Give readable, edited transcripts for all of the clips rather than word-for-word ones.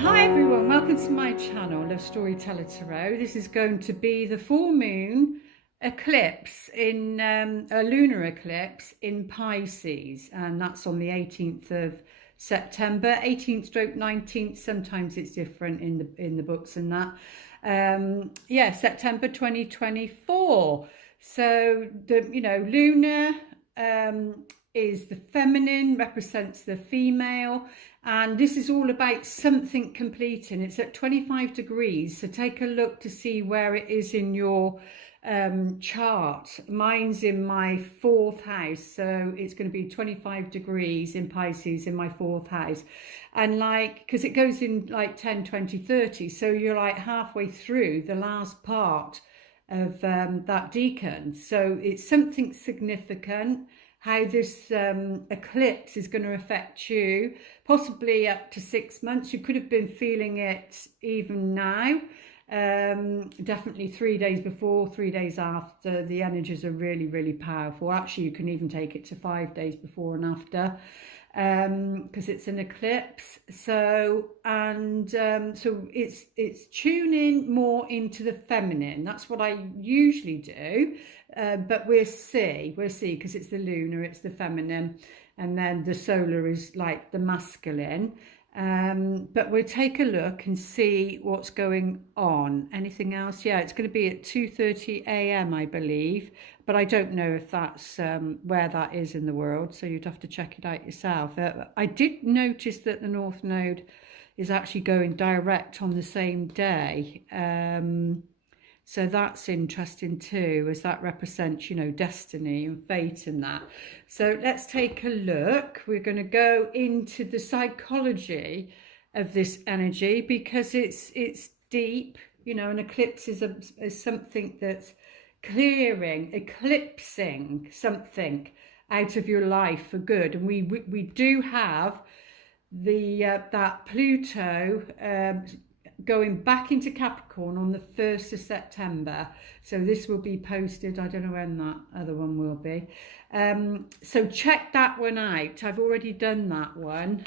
Hi everyone, welcome to my channel, Love Storyteller Tarot. This is going to be the full moon eclipse in a lunar eclipse in Pisces, and that's on the 18th of September, 18th/19th. Sometimes it's different in the books and that. Yeah, September 2024. So the lunar is the feminine, represents the female. And this is all about something completing. It's at 25 degrees. So take a look to see where it is in your chart. Mine's in my fourth house. So it's going to be 25 degrees in Pisces in my fourth house. And because it goes in like 10, 20, 30. So you're like halfway through the last part of that decan. So it's something significant. How this eclipse is going to affect you, possibly up to 6 months. You could have been feeling it even now. Definitely 3 days before, 3 days after. The energies are really, really powerful. Actually, you can even take it to 5 days before and after, because it's an eclipse. So it's tuning more into the feminine. That's what I usually do. But we'll see, because it's the lunar, it's the feminine, and then the solar is like the masculine. But we'll take a look and see what's going on. Anything else? Yeah, it's going to be at 2:30 a.m. I believe, but I don't know if that's where that is in the world, so you'd have to check it out yourself. I did notice that the North Node is actually going direct on the same day. So that's interesting too, as that represents, destiny and fate and that. So let's take a look. We're going to go into the psychology of this energy, because it's deep. An eclipse is something that's clearing, eclipsing something out of your life for good. And we do have that Pluto going back into Capricorn on the 1st of September. So this will be posted, I don't know when that other one will be. So check that one out. I've already done that one.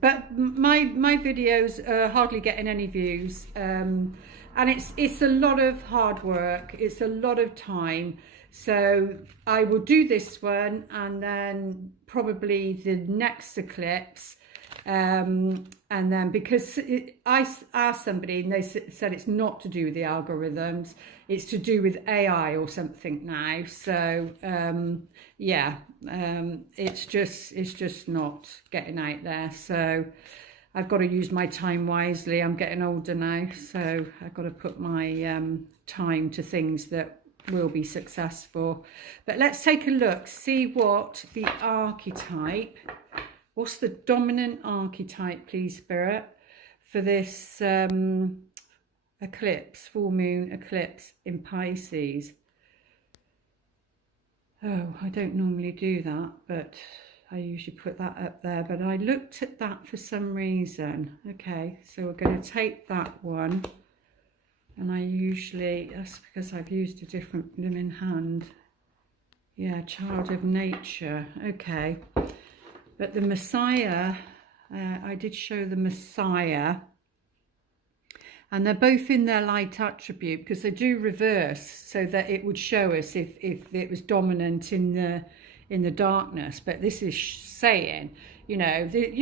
But my videos are hardly getting any views. And it's a lot of hard work. It's a lot of time. So I will do this one, and then probably the next eclipse. And then, because I asked somebody and they said it's not to do with the algorithms, it's to do with AI or something now. So it's just not getting out there. So I've got to use my time wisely. I'm getting older now, so I've got to put my time to things that will be successful. But let's take a look, see what the archetype. What's the dominant archetype, please, Spirit, for this eclipse, full moon eclipse in Pisces? Oh, I don't normally do that, but I usually put that up there. But I looked at that for some reason. Okay, so we're going to take that one. And that's because I've used a different blooming hand. Yeah, child of nature. Okay. But the Messiah, I did show the Messiah, and they're both in their light attribute, because they do reverse, so that it would show us if it was dominant in the darkness. But this is saying, you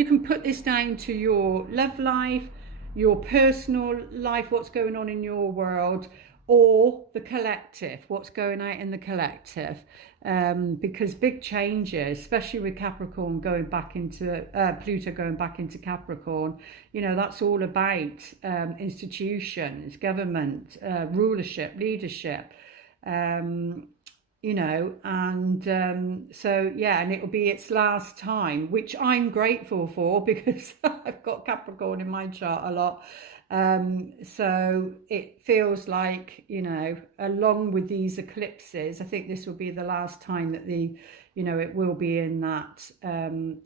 can put this down to your love life, your personal life, what's going on in your world, or the collective, what's going out in the collective. Because big changes, especially with Capricorn going back into Pluto going back into Capricorn, that's all about institutions, government, rulership, leadership, so yeah, and it will be its last time, which I'm grateful for, because I've got Capricorn in my chart a lot. So it feels like, along with these eclipses, I think this will be the last time that it will be in that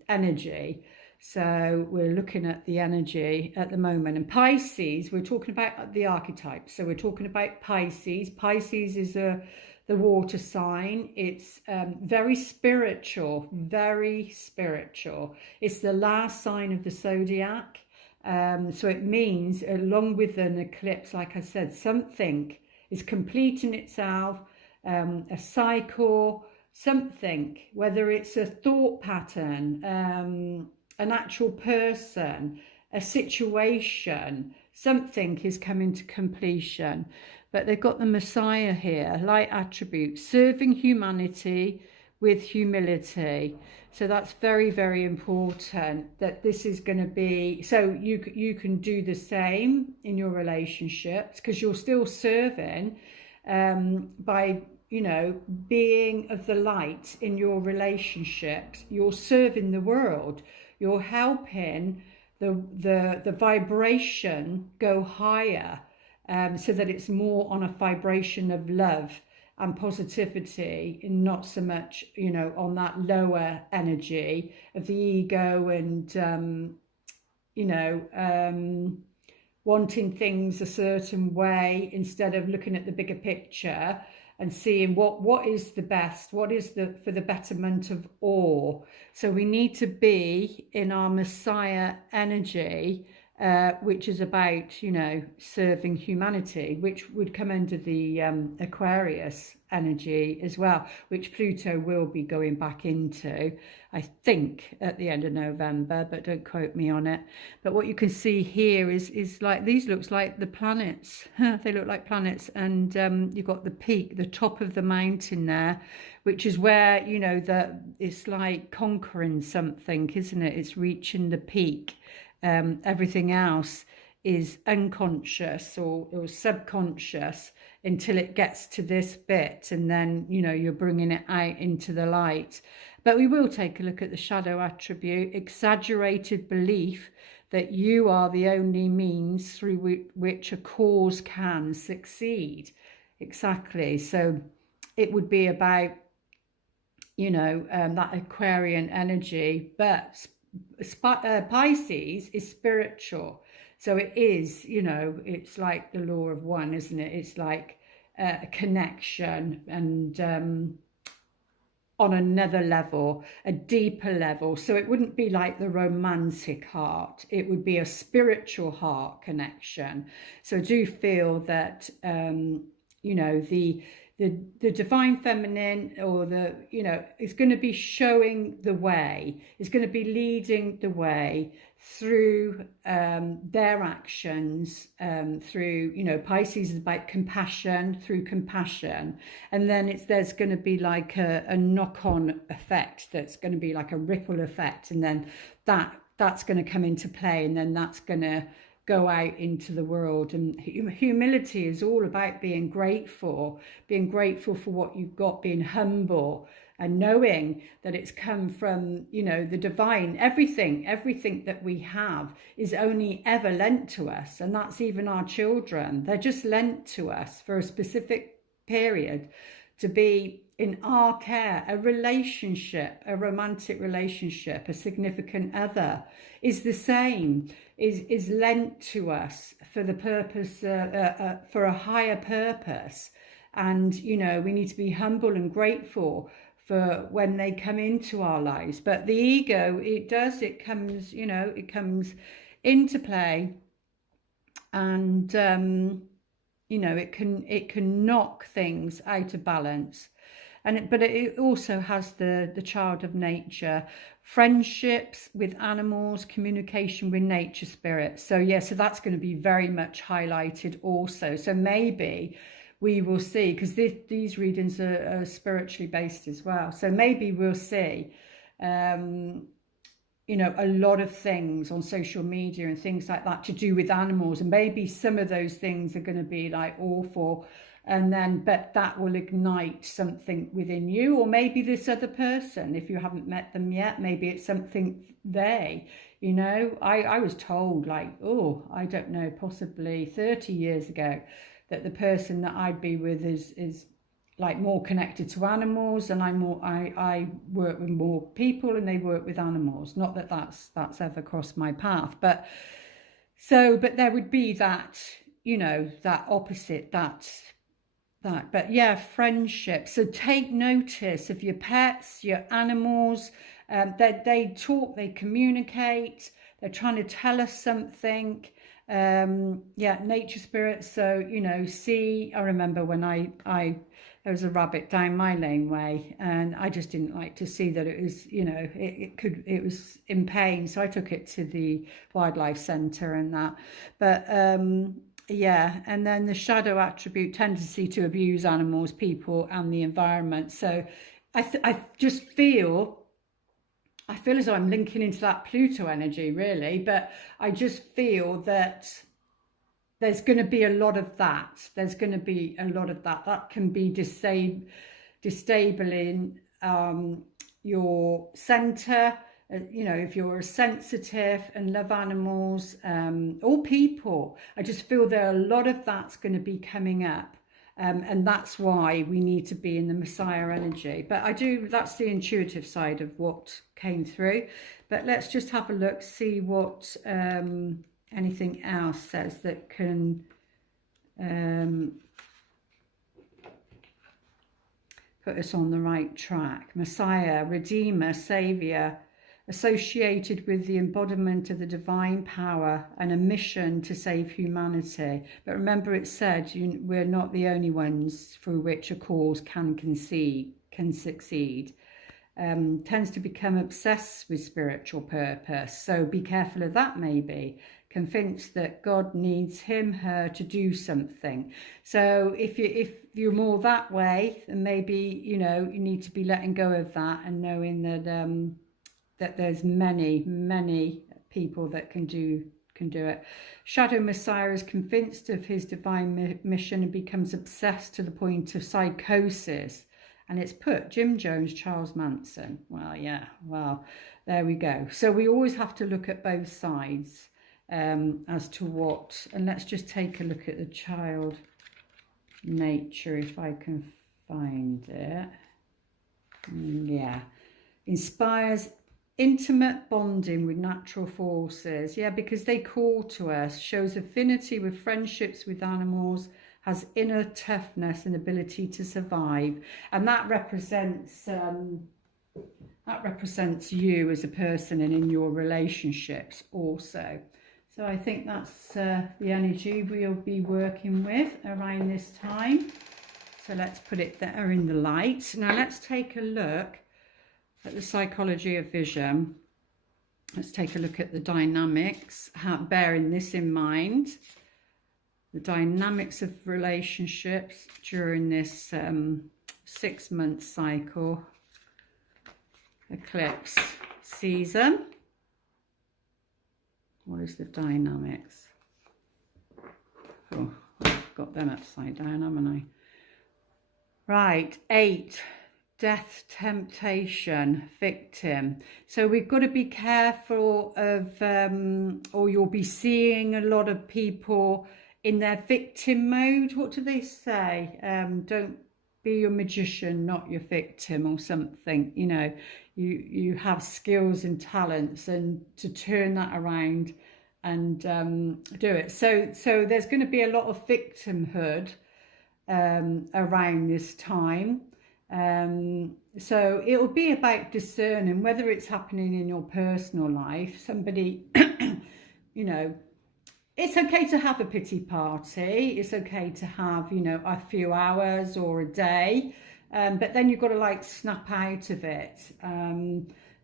energy. So we're looking at the energy at the moment. And Pisces, we're talking about the archetypes. So we're talking about Pisces. Pisces is the water sign. It's very spiritual, very spiritual. It's the last sign of the zodiac. So it means, along with an eclipse, like I said, something is completing itself, a cycle, something, whether it's a thought pattern, an actual person, a situation, something is coming to completion. But they've got the Messiah here, light attributes, serving humanity with humility. So that's very, very important, that this is going to be, so you can do the same in your relationships, because you're still serving by, you know, being of the light in your relationships. You're serving the world. You're helping the vibration go higher, so that it's more on a vibration of love and positivity, and not so much, you know, on that lower energy of the ego and you know, wanting things a certain way instead of looking at the bigger picture and seeing what is the best, what is for the betterment of all. So we need to be in our Messiah energy, which is about, you know, serving humanity, which would come under the Aquarius energy as well, which Pluto will be going back into, I think, at the end of November, but don't quote me on it. But what you can see here is like, these looks like the planets. They look like planets, and you've got the peak, the top of the mountain there, which is where, you know, it's like conquering something, isn't it? It's reaching the peak. Everything else is unconscious or subconscious until it gets to this bit, and then, you know, you're bringing it out into the light. But we will take a look at the shadow attribute, exaggerated belief that you are the only means through which a cause can succeed. Exactly. So it would be about, you know, that Aquarian energy, but Pisces is spiritual. So it is, you know, it's like the law of one, isn't it? It's like a connection, and on another level, a deeper level. So it wouldn't be like the romantic heart. It would be a spiritual heart connection. So do feel that, you know, the divine feminine, or the, you know, is going to be showing the way, is going to be leading the way through their actions, through, you know, Pisces is about compassion, through compassion, and then there's going to be like a knock-on effect, that's going to be like a ripple effect, and then that's going to come into play, and then that's going to go out into the world. And humility is all about being grateful for what you've got, being humble, and knowing that it's come from, you know, the divine. Everything that we have is only ever lent to us, and that's even our children. They're just lent to us for a specific period to be in our care. A relationship, a romantic relationship, a significant other is the same, is lent to us for the purpose, for a higher purpose. And, you know, we need to be humble and grateful for when they come into our lives. But the ego, it comes, you know, it comes into play, and you know, it can knock things out of balance. But it also has the child of nature, friendships with animals, communication with nature spirits. So yeah, so that's going to be very much highlighted also. So maybe we will see, because these readings are spiritually based as well. So maybe we'll see, you know, a lot of things on social media and things like that to do with animals, and maybe some of those things are going to be like awful, and then, but that will ignite something within you, or maybe this other person, if you haven't met them yet, maybe it's something you know. I was told, like, oh, I don't know, possibly 30 years ago, that the person that I'd be with is like more connected to animals, and I work with more people and they work with animals. Not that that's ever crossed my path, but there would be that, you know, that opposite, but yeah, friendship. So take notice of your pets, your animals. They talk, they communicate, they're trying to tell us something. Yeah, nature spirits. So, you know, see, I remember when there was a rabbit down my laneway, and I just didn't like to see that it was, you know, it was in pain. So I took it to the wildlife centre and that. But yeah, and then the shadow attribute, tendency to abuse animals, people, and the environment. So I just feel as though I'm linking into that Pluto energy, really, but I just feel that there's going to be a lot of that. There's going to be a lot of that. That can be disabling your center. You know, if you're sensitive and love animals or people, I just feel there a lot of that's going to be coming up. And that's why we need to be in the Messiah energy. But that's the intuitive side of what came through. But let's just have a look, see what anything else says that can put us on the right track. Messiah, Redeemer, Saviour, associated with the embodiment of the divine power and a mission to save humanity. But remember, it said we're not the only ones through which a cause can succeed. Tends to become obsessed with spiritual purpose. So be careful of that, maybe. Convinced that God needs him, her to do something. So if you're more that way, then maybe, you know, you need to be letting go of that and knowing that that there's many people that can do it. Shadow Messiah is convinced of his divine mission and becomes obsessed to the point of psychosis. And it's put Jim Jones, Charles Manson. Well, yeah, well, there we go. So we always have to look at both sides as to what. And let's just take a look at the child nature, if I can find it. Yeah. Inspires intimate bonding with natural forces. Yeah, because they call to us, shows affinity with friendships with animals, has inner toughness and ability to survive. And that represents you as a person and in your relationships also. So I think that's the energy we'll be working with around this time. So let's put it there in the light. Now let's take a look at the psychology of vision. Let's take a look at the dynamics, bearing this in mind. The dynamics of relationships during this 6-month cycle eclipse season. What is the dynamics? Oh, I've got them upside down, haven't I? Right, 8. Death, temptation, victim. So we've got to be careful of, or you'll be seeing a lot of people in their victim mode. What do they say? Don't be your magician, not your victim, or something. You know, you have skills and talents, and to turn that around and do it. So there's going to be a lot of victimhood around this time. So it will be about discerning whether it's happening in your personal life. Somebody, you know, it's okay to have a pity party. It's okay to have, you know, a few hours or a day, but then you've got to like snap out of it.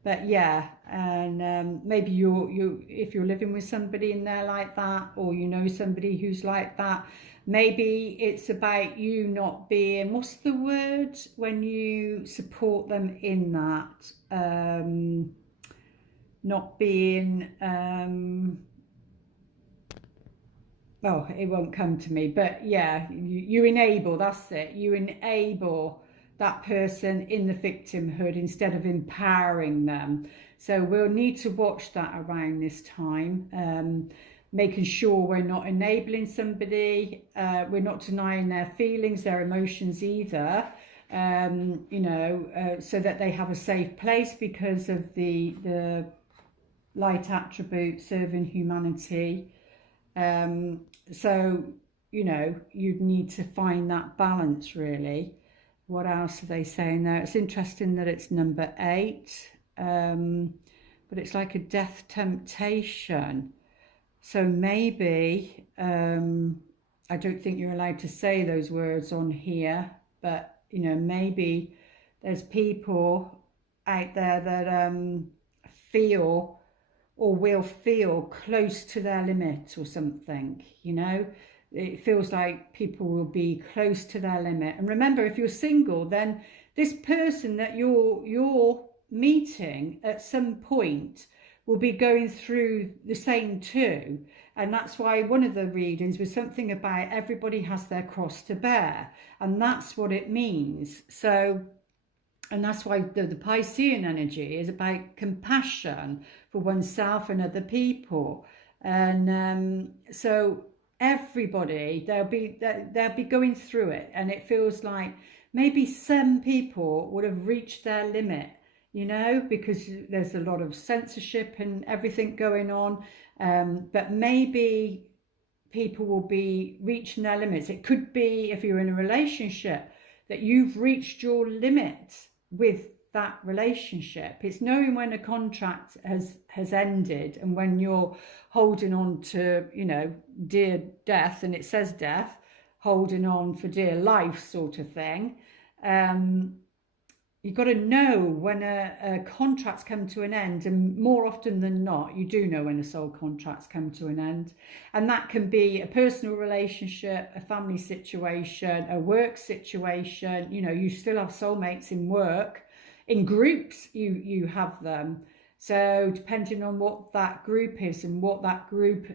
But yeah, and maybe if you're living with somebody in there like that, or you know somebody who's like that, maybe it's about you not being, what's the word when you support them in that? Not being, oh, it won't come to me, but yeah, you enable, that's it. You enable that person in the victimhood instead of empowering them. So we'll need to watch that around this time. Making sure we're not enabling somebody, we're not denying their feelings, their emotions either, you know, so that they have a safe place because of the light attribute serving humanity. So, you know, you'd need to find that balance really. What else are they saying there? It's interesting that it's number 8. but it's like a death temptation. So maybe, I don't think you're allowed to say those words on here, but you know, maybe there's people out there that feel or will feel close to their limit or something, you know. It feels like people will be close to their limit. And remember, if you're single, then this person that you're meeting at some point will be going through the same too. And that's why one of the readings was something about everybody has their cross to bear, and that's what it means. So, and that's why the Piscean energy is about compassion for oneself and other people. And so everybody, they'll be going through it, and it feels like maybe some people would have reached their limit, you know, because there's a lot of censorship and everything going on. But maybe people will be reaching their limits. It could be, if you're in a relationship, that you've reached your limit with that relationship. It's knowing when a contract has ended, and when you're holding on to, you know, dear death, and it says death, holding on for dear life sort of thing. You've got to know when a contract's come to an end, and more often than not, you do know when a soul contract's come to an end. And that can be a personal relationship, a family situation, a work situation. You know, you still have soulmates in work. In groups, you have them. So depending on what that group is and what that group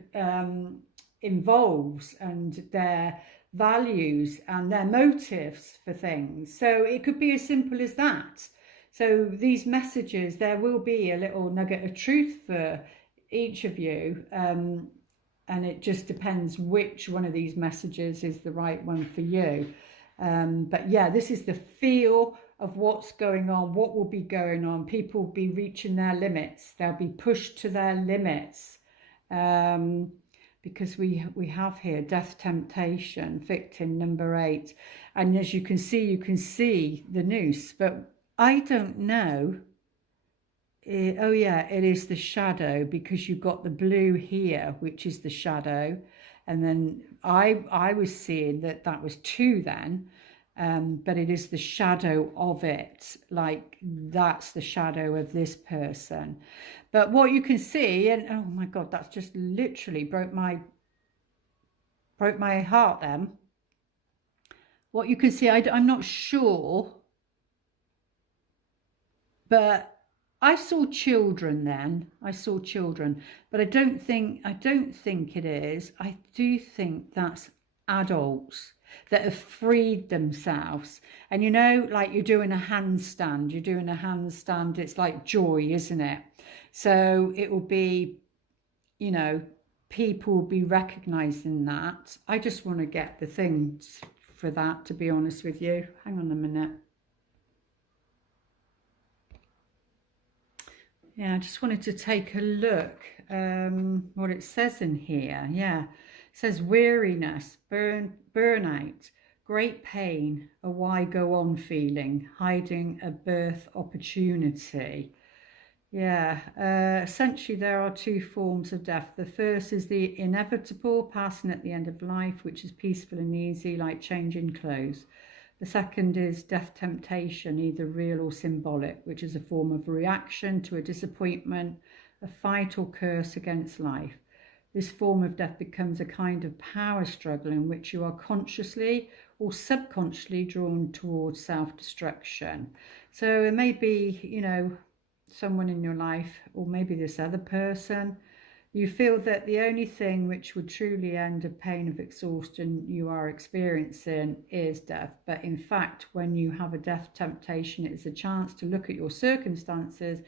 involves, and their values and their motives for things. So it could be as simple as that. So these messages, there will be a little nugget of truth for each of you, and it just depends which one of these messages is the right one for you. But yeah, this is the feel of what's going on, what will be going on. People will be reaching their limits. They'll be pushed to their limits. Because we have here death temptation, victim number 8. And as you can see the noose, but I don't know. Oh yeah, it is the shadow, because you've got the blue here, which is the shadow. And then I was seeing that was 2 then, but it is the shadow of it, like that's the shadow of this person. But what you can see, and oh my God, that's just literally broke my heart then. What you can see, I'm not sure, but I saw children then. I saw children, but I don't think it is. I do think that's adults that have freed themselves. And you know, like you're doing a handstand, it's like joy, isn't it? So it will be, you know, people will be recognizing that. I just want to get the things for that, to be honest with you. Hang on a minute. Yeah, I just wanted to take a look what it says in here. Yeah, it says weariness, burnout, great pain, a why go on feeling, hiding a birth opportunity. Yeah, essentially there are 2 forms of death. The first is the inevitable, passing at the end of life, which is peaceful and easy, like changing clothes. The second is death temptation, either real or symbolic, which is a form of reaction to a disappointment, a fight or curse against life. This form of death becomes a kind of power struggle in which you are consciously or subconsciously drawn towards self-destruction. So it may be, you know, someone in your life, or maybe this other person, you feel that the only thing which would truly end a pain of exhaustion you are experiencing is death. But in fact, when you have a death temptation, it's a chance to look at your circumstances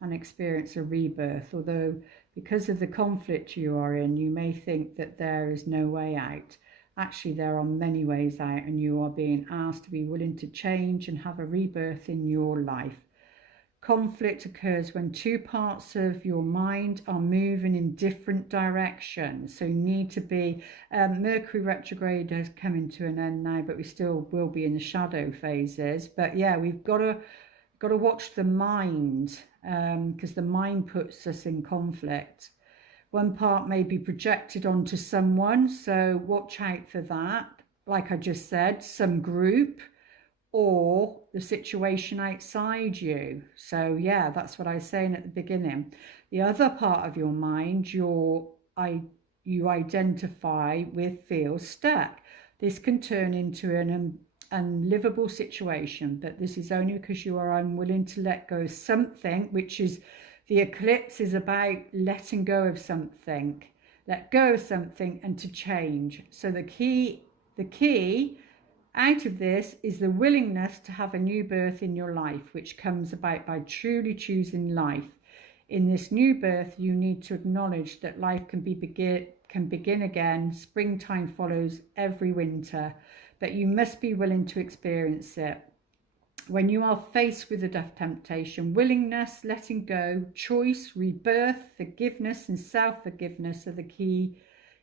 and experience a rebirth. Although because of the conflict you are in, you may think that there is no way out. Actually, there are many ways out, and you are being asked to be willing to change and have a rebirth in your life. Conflict occurs when 2 parts of your mind are moving in different directions. So you need to be, Mercury retrograde has come into an end now, but we still will be in the shadow phases. But yeah, we've got to got to watch the mind, because the mind puts us in conflict. One part may be projected onto someone, so watch out for that. Like I just said, some group or the situation outside you. So yeah, that's what I was saying at the beginning. The other part of your mind, you identify with feels stuck. This can turn into an unlivable situation, but this is only because you are unwilling to let go of something, which is the eclipse is about letting go of something. Let go of something and to change. So the key out of this is the willingness to have a new birth in your life, which comes about by truly choosing life. In this new birth, you need to acknowledge that life can begin again. Springtime follows every winter, but you must be willing to experience it. When you are faced with a death temptation, willingness, letting go, choice, rebirth, forgiveness, and self-forgiveness are the key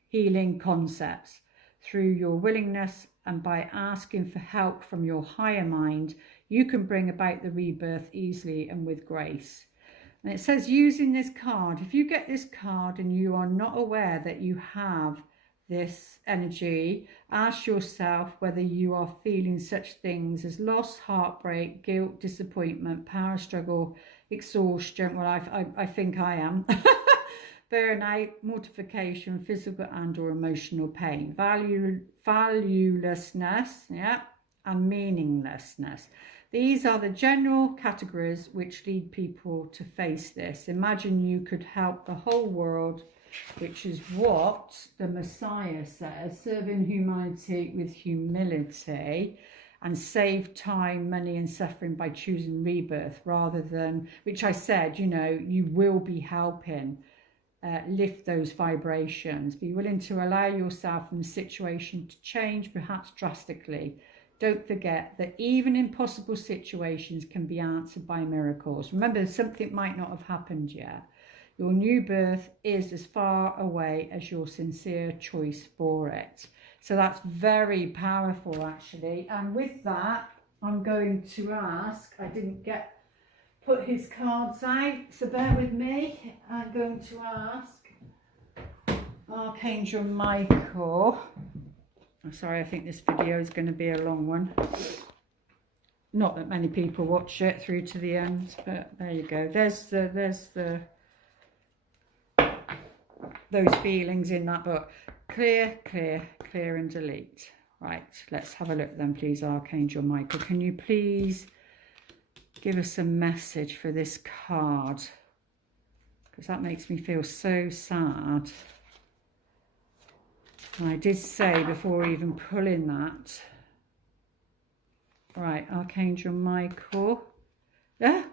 healing concepts. Through your willingness and by asking for help from your higher mind, you can bring about the rebirth easily and with grace. And it says using this card, if you get this card and you are not aware that you have this energy, ask yourself whether you are feeling such things as loss, heartbreak, guilt, disappointment, power struggle, exhaustion. Well, I think I am. Burnout, mortification, physical and or emotional pain, valuelessness, yeah, and meaninglessness. These are the general categories which lead people to face this. Imagine you could help the whole world, which is what the Messiah says, serving humanity with humility, and save time, money and suffering by choosing rebirth rather than, which I said, you know, you will be helping lift those vibrations. Be willing to allow yourself and the situation to change, perhaps drastically. Don't forget that even impossible situations can be answered by miracles. Remember, something might not have happened yet. Your new birth is as far away as your sincere choice for it. So that's very powerful, actually. And with that, I'm going to ask, I didn't put his cards out, so bear with me. I'm going to ask Archangel Michael. I'm sorry, I think this video is going to be a long one. Not that many people watch it through to the end, but there you go. There's those feelings in that book. Clear, clear, clear and delete. Right, let's have a look then, please, Archangel Michael. Can you please give us a message for this card? Because that makes me feel so sad. And I did say before even pulling that. Right, Archangel Michael. Yeah,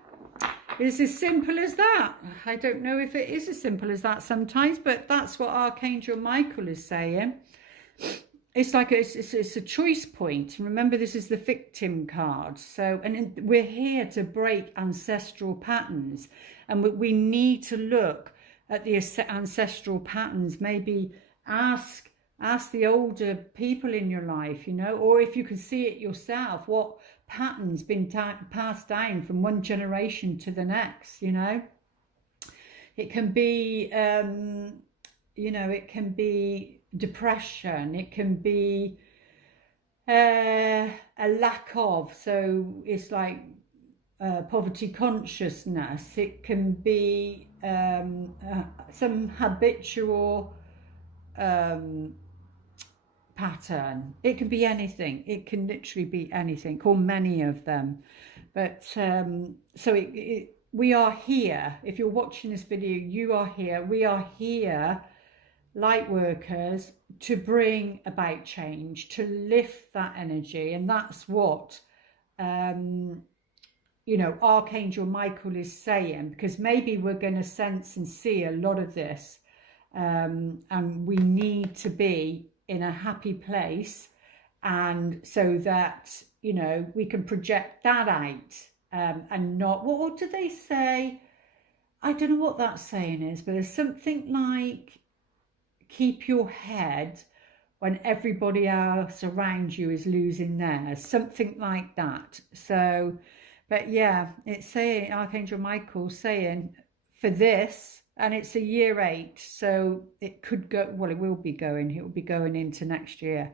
it's as simple as that. I don't know if it is as simple as that sometimes, but that's what Archangel Michael is saying. It's like it's a choice point. Remember, this is the victim card. So, and we're here to break ancestral patterns, and we need to look at the ancestral patterns. Maybe ask the older people in your life, you know, or if you can see it yourself, what patterns been passed down from one generation to the next. You know, it can be, you know, it can be depression, it can be a lack of, so it's like poverty consciousness, it can be some habitual pattern, it can be anything, it can literally be anything, or many of them. But so we are here. If you're watching this video, you are here, we are here, light workers, to bring about change, to lift that energy. And that's what you know, Archangel Michael is saying, because maybe we're going to sense and see a lot of this, and we need to be in a happy place, and so that, you know, we can project that out, and not, what do they say? I don't know what that saying is, but there's something like, keep your head when everybody else around you is losing theirs, something like that. So, But yeah, it's saying, Archangel Michael saying for this, and it's a year 8, so it could go, well, it will be going into next year.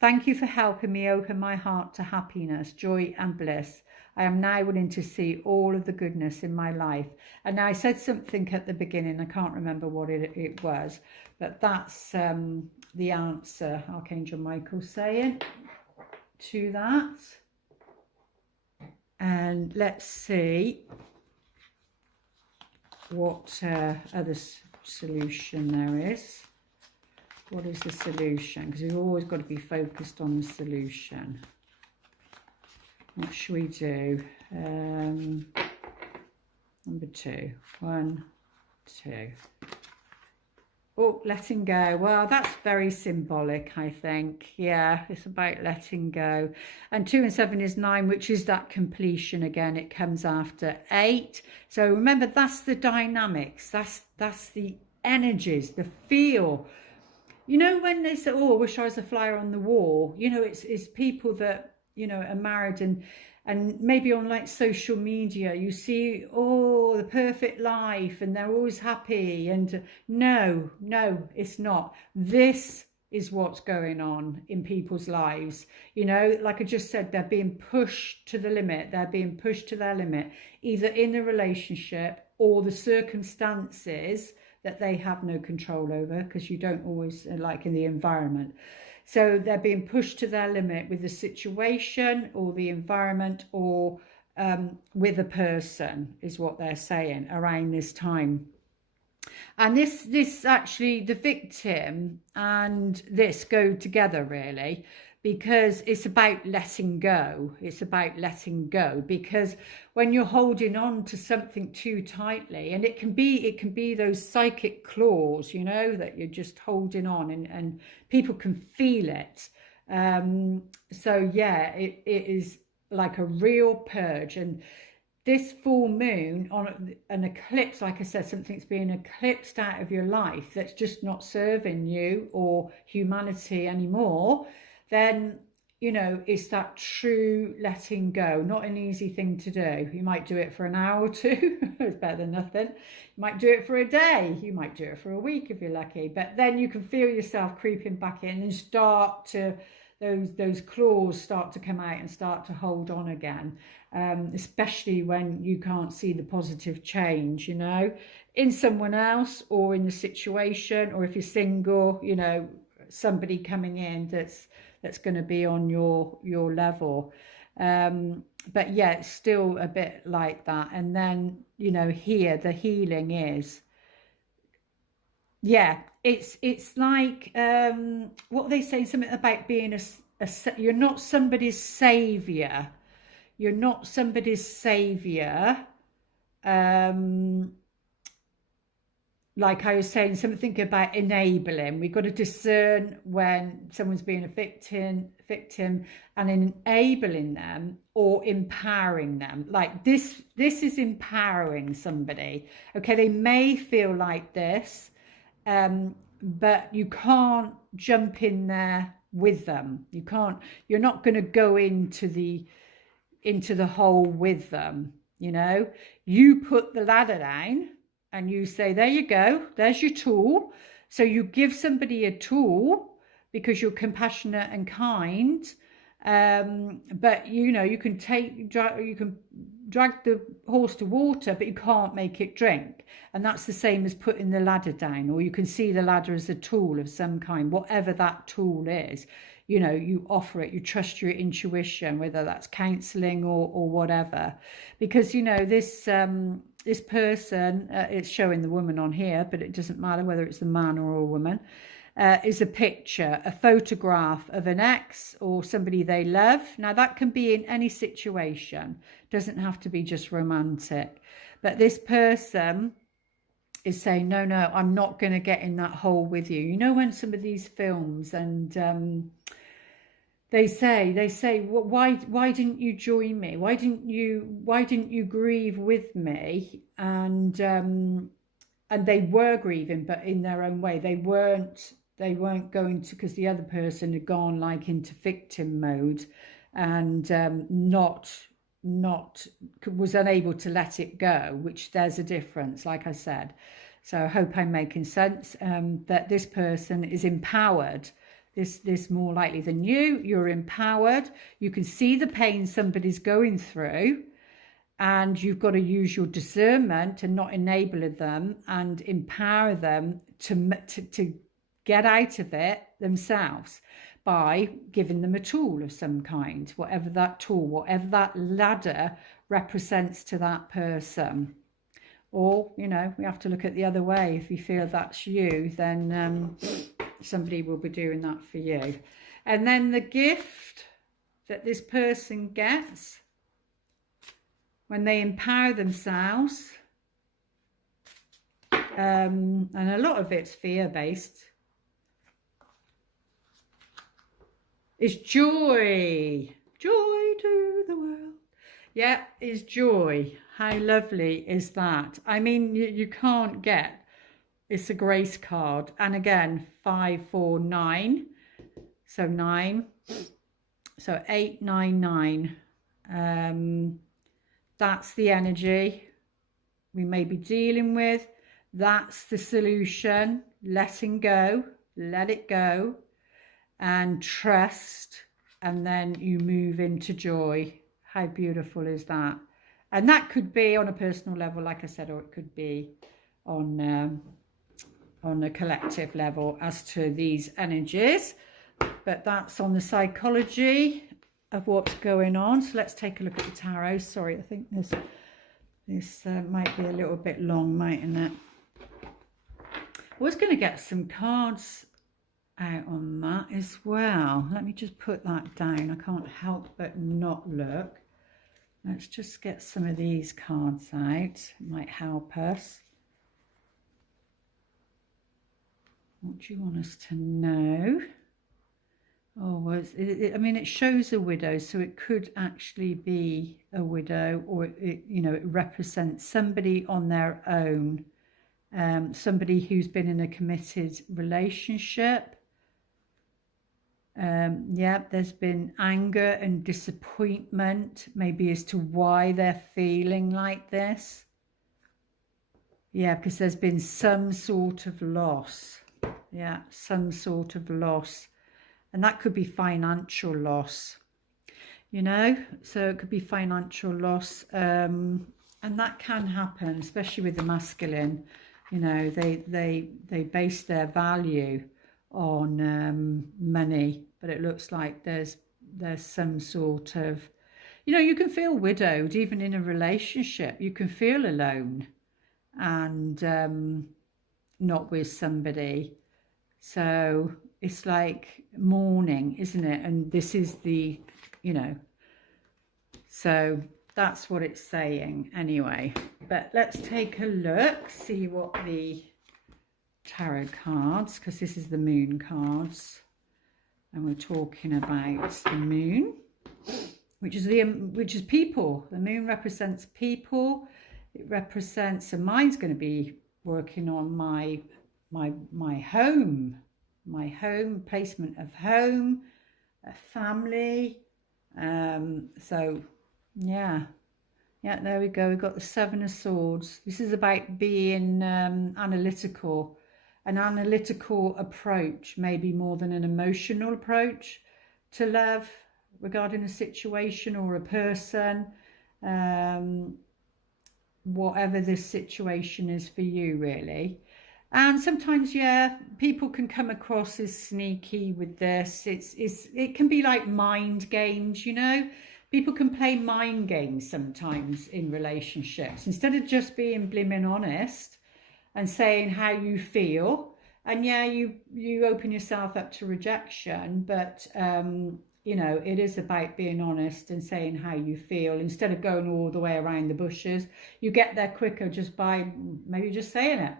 Thank you for helping me open my heart to happiness, joy and bliss. I am now willing to see all of the goodness in my life. And I said something at the beginning, I can't remember what it was, but that's the answer, Archangel Michael saying to that. And let's see what other solution there is. What is the solution? Because we've always got to be focused on the solution. What should we do? Number 2. 1, 2. Oh, letting go. Well, that's very symbolic, I think. Yeah, it's about letting go. And 2 and 7 is 9, which is that completion again. It comes after 8. So remember, that's the dynamics. That's the energies, the feel. You know, when they say, oh, I wish I was a fly on the wall, you know, it's people that, you know, are married and maybe on like social media, you see, oh, the perfect life and they're always happy. And no, it's not. This is what's going on in people's lives. You know, like I just said, they're being pushed to the limit. They're being pushed to their limit, either in a relationship or the circumstances that they have no control over, because you don't always, like in the environment. So they're being pushed to their limit with the situation or the environment or with a person, is what they're saying around this time. And this actually, the victim and this go together really, because it's about letting go. It's about letting go, because when you're holding on to something too tightly, and it can be those psychic claws, you know, that you're just holding on, and people can feel it. So yeah, it is like a real purge. And this full moon on an eclipse, like I said, something's being eclipsed out of your life that's just not serving you or humanity anymore, then, you know, it's that true letting go. Not an easy thing to do. You might do it for an hour or two. It's better than nothing. You might do it for a day. You might do it for a week if you're lucky. But then you can feel yourself creeping back in and start to, those claws start to come out and start to hold on again. Especially when you can't see the positive change, you know, in someone else or in the situation, or if you're single, you know, somebody coming in that's going to be on your level. But yeah, it's still a bit like that. And then, you know, here the healing is, yeah, it's like what are they saying, something about being you're not somebody's savior. You're not somebody's savior. Like I was saying, something about enabling. We've got to discern when someone's being a victim and enabling them or empowering them. Like this is empowering somebody. Okay, they may feel like this, but you can't jump in there with them. You can't, you're not going to go into the hole with them, you know. You put the ladder down and you say, there you go, there's your tool. So you give somebody a tool because you're compassionate and kind, but you know, you can drag the horse to water, but you can't make it drink. And that's the same as putting the ladder down, or you can see the ladder as a tool of some kind, whatever that tool is. You know, you offer it, you trust your intuition, whether that's counseling or whatever. Because, you know, this person, it's showing the woman on here, but it doesn't matter whether it's a man or a woman, is a picture, a photograph of an ex or somebody they love. Now, that can be in any situation. It doesn't have to be just romantic. But this person is saying, no, I'm not going to get in that hole with you. You know, when some of these films and they say, well, why didn't you join me? Why didn't you grieve with me? And they were grieving, but in their own way. They weren't going to, because the other person had gone like into victim mode and not was unable to let it go, which there's a difference, like I said. So I hope I'm making sense, that this person is empowered. This more likely than you're empowered. You can see the pain somebody's going through, and you've got to use your discernment and not enable them, and empower them to get out of it themselves by giving them a tool of some kind, whatever that tool, whatever that ladder represents to that person. Or, you know, we have to look at the other way. If you feel that's you, then somebody will be doing that for you. And then the gift that this person gets when they empower themselves, and a lot of it's fear-based, is joy. Joy to the world. Yeah, is joy. How lovely is that? I mean, you can't get, it's a grace card. And again, 5, 4, 9. So 9. So 8, 9, 9. That's the energy we may be dealing with. That's the solution. Letting go. Let it go. And trust. And then you move into joy. How beautiful is that? And that could be on a personal level, like I said, or it could be on a collective level as to these energies. But that's on the psychology of what's going on. So let's take a look at the tarot. Sorry, I think this might be a little bit long, mightn't it? I was going to get some cards out on that as well. Let me just put that down. I can't help but not look. Let's just get some of these cards out. It might help us. What do you want us to know? Oh, well, I mean, it shows a widow, so it could actually be a widow, or it represents somebody on their own, somebody who's been in a committed relationship. Yeah, there's been anger and disappointment, maybe as to why they're feeling like this. Yeah, because there's been some sort of loss. Yeah, some sort of loss. And that could be financial loss, you know, so it could be financial loss. And that can happen, especially with the masculine. You know, they base their value on money, but it looks like there's some sort of, you know, you can feel widowed even in a relationship. You can feel alone and not with somebody. So it's like mourning, isn't it? And this is the, you know, so that's what it's saying anyway. But let's take a look, see what the tarot cards, because this is the moon cards, and we're talking about the moon, which is people. The moon represents people. It represents, and mine's going to be working on my home, placement of home, a family. So yeah, there we go. We've got the 7 of Swords. This is about being analytical, an analytical approach, maybe more than an emotional approach to love regarding a situation or a person, whatever this situation is for you, really. And sometimes, yeah, people can come across as sneaky with this. It can be like mind games, you know. People can play mind games sometimes in relationships. Instead of just being blimmin' honest and saying how you feel. And yeah, you open yourself up to rejection, but you know, it is about being honest and saying how you feel instead of going all the way around the bushes. You get there quicker just by maybe just saying it.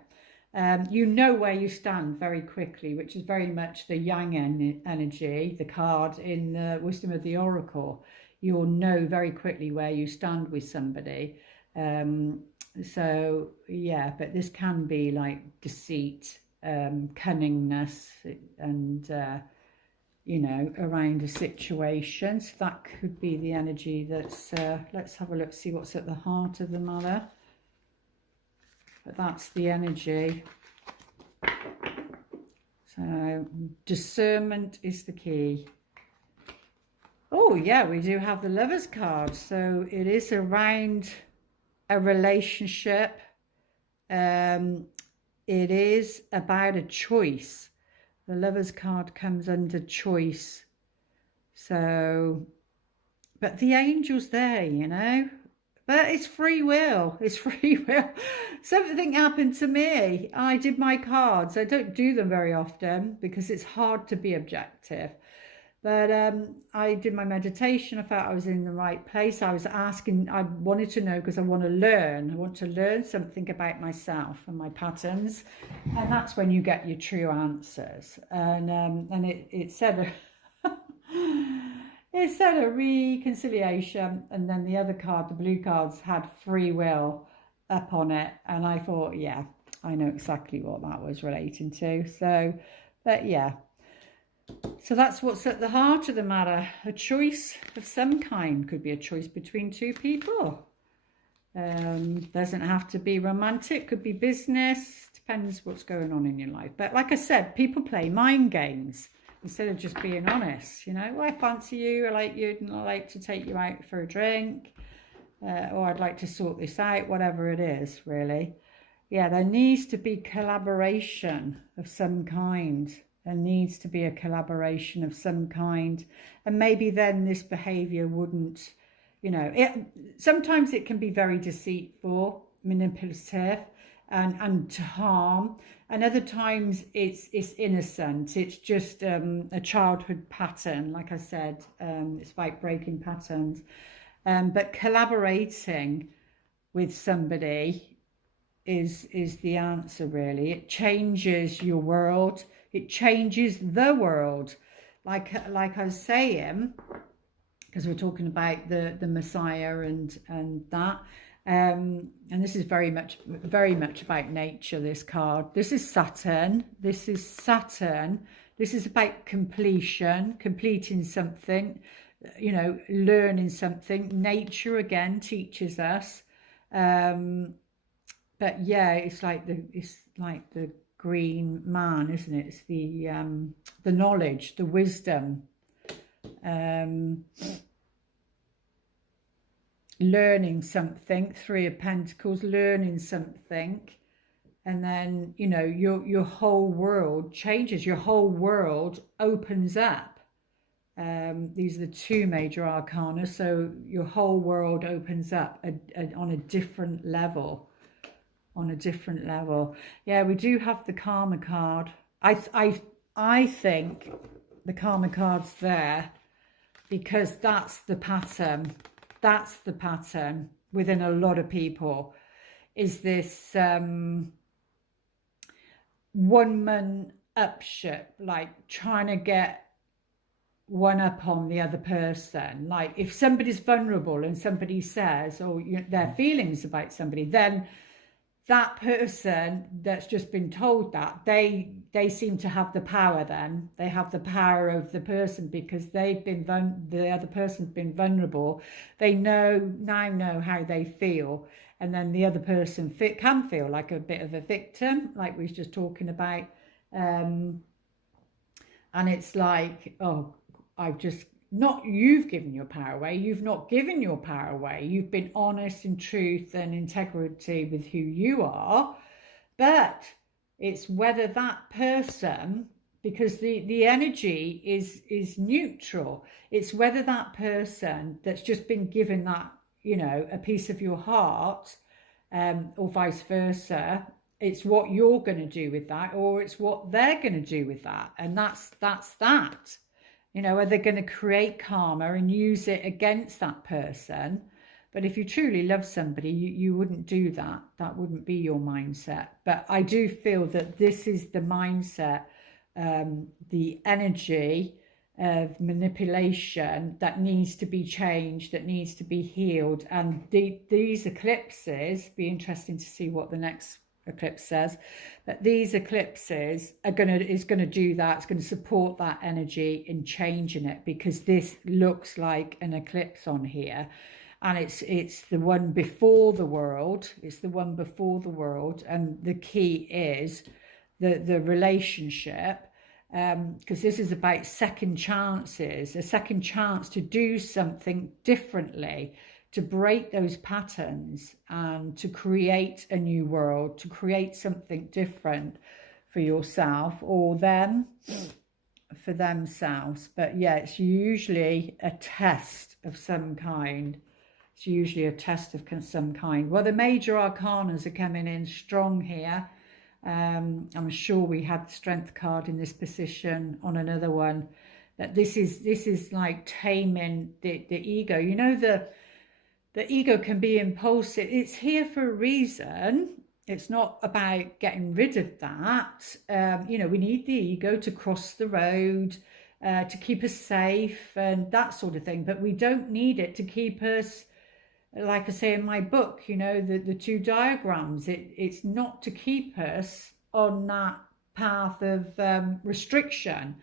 You know where you stand very quickly, which is very much the yang energy, the card in the Wisdom of the Oracle. You'll know very quickly where you stand with somebody. So yeah, but this can be like deceit, cunningness, and you know, around a situation. So that could be the energy that's, let's have a look, see what's at the heart of the matter. But that's the energy. So discernment is the key. Oh yeah, we do have the Lovers card. So it is around a relationship. It is about a choice. The Lovers card comes under choice. So, but the angel's there, you know. But it's free will. It's free will. Something happened to me. I did my cards. I don't do them very often because it's hard to be objective. But I did my meditation. I felt I was in the right place. I was asking, I wanted to know because I want to learn. I want to learn something about myself and my patterns. And that's when you get your true answers. And it said... It said a reconciliation, and then the other card, the blue cards, had free will up on it. And I thought, yeah, I know exactly what that was relating to. So, but yeah. So that's what's at the heart of the matter. A choice of some kind. Could be a choice between two people. Doesn't have to be romantic. Could be business. Depends what's going on in your life. But like I said, people play mind games. Instead of just being honest, you know, well, I fancy you, I like you, and I like to take you out for a drink, or I'd like to sort this out, whatever it is, really. Yeah, there needs to be collaboration of some kind. There needs to be a collaboration of some kind. And maybe then this behavior wouldn't, you know, sometimes it can be very deceitful, manipulative, and to harm. And other times it's innocent. It's just a childhood pattern. Like I said, it's about breaking patterns. But collaborating with somebody is the answer, really. It changes your world. It changes the world. Like I was saying, because we're talking about the Messiah and that. And this is very much about nature, this card. This is Saturn. This is Saturn. This is about completion, completing something, you know, learning something. Nature, again, teaches us. But yeah, it's like the green man, isn't it? It's the knowledge, the wisdom. Learning something, Three of Pentacles, learning something, and then, you know, your whole world changes, your whole world opens up. These are the two major arcana, so your whole world opens up on a different level. On a different level. Yeah, we do have the Karma card. I think the Karma card's there because that's the pattern. That's the pattern within a lot of people, is this one-man upship, like trying to get one up on the other person. Like if somebody's vulnerable and somebody says, oh, you know, their feelings about somebody, then that person that's just been told that, they seem to have the power. Then they have the power of the person because they've been the other person's been vulnerable. They now know how they feel, and then the other person can feel like a bit of a victim, like we was just talking about. And it's like, oh, you've given your power away. You've not given your power away. You've been honest in truth and integrity with who you are. But it's whether that person, because the energy is neutral. It's whether that person that's just been given that, you know, a piece of your heart, or vice versa, it's what you're going to do with that, or it's what they're going to do with that. And that's that. You know, are they going to create karma and use it against that person? But if you truly love somebody, you wouldn't do that. That wouldn't be your mindset. But I do feel that this is the mindset, the energy of manipulation that needs to be changed, that needs to be healed. And these eclipses, be interesting to see what the next eclipse says. But these eclipses are is going to do that. It's going to support that energy in changing it, because this looks like an eclipse on here. And it's the one before the world. It's the one before the world. And the key is the relationship, because this is about second chances, a second chance to do something differently, to break those patterns and to create a new world, to create something different for yourself or them, for themselves. But yeah, it's usually a test of some kind. It's usually a test of some kind. Well, the major arcanas are coming in strong here. I'm sure we had the strength card in this position on another one. That this is like taming the ego. You know, the ego can be impulsive. It's here for a reason. It's not about getting rid of that. You know, we need the ego to cross the road, to keep us safe and that sort of thing. But we don't need it to keep us, like I say in my book, you know, the two diagrams, it's not to keep us on that path of restriction.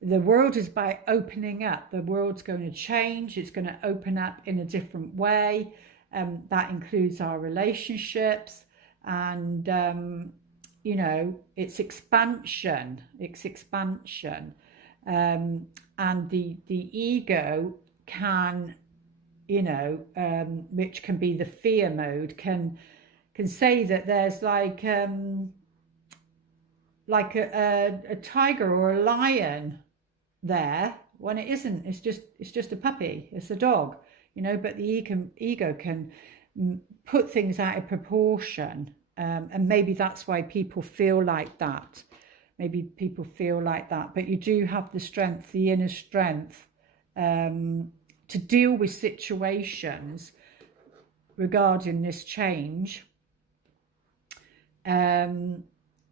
The world is by opening up. The world's going to change. It's going to open up in a different way. That includes our relationships and, you know, it's expansion. It's expansion. And the ego can, you know, which can be the fear mode, can say that there's like a tiger or a lion there, when it isn't. It's just a puppy. It's a dog, you know. But the ego can put things out of proportion, and maybe that's why people feel like that. Maybe people feel like that. But you do have the strength, the inner strength, to deal with situations regarding this change in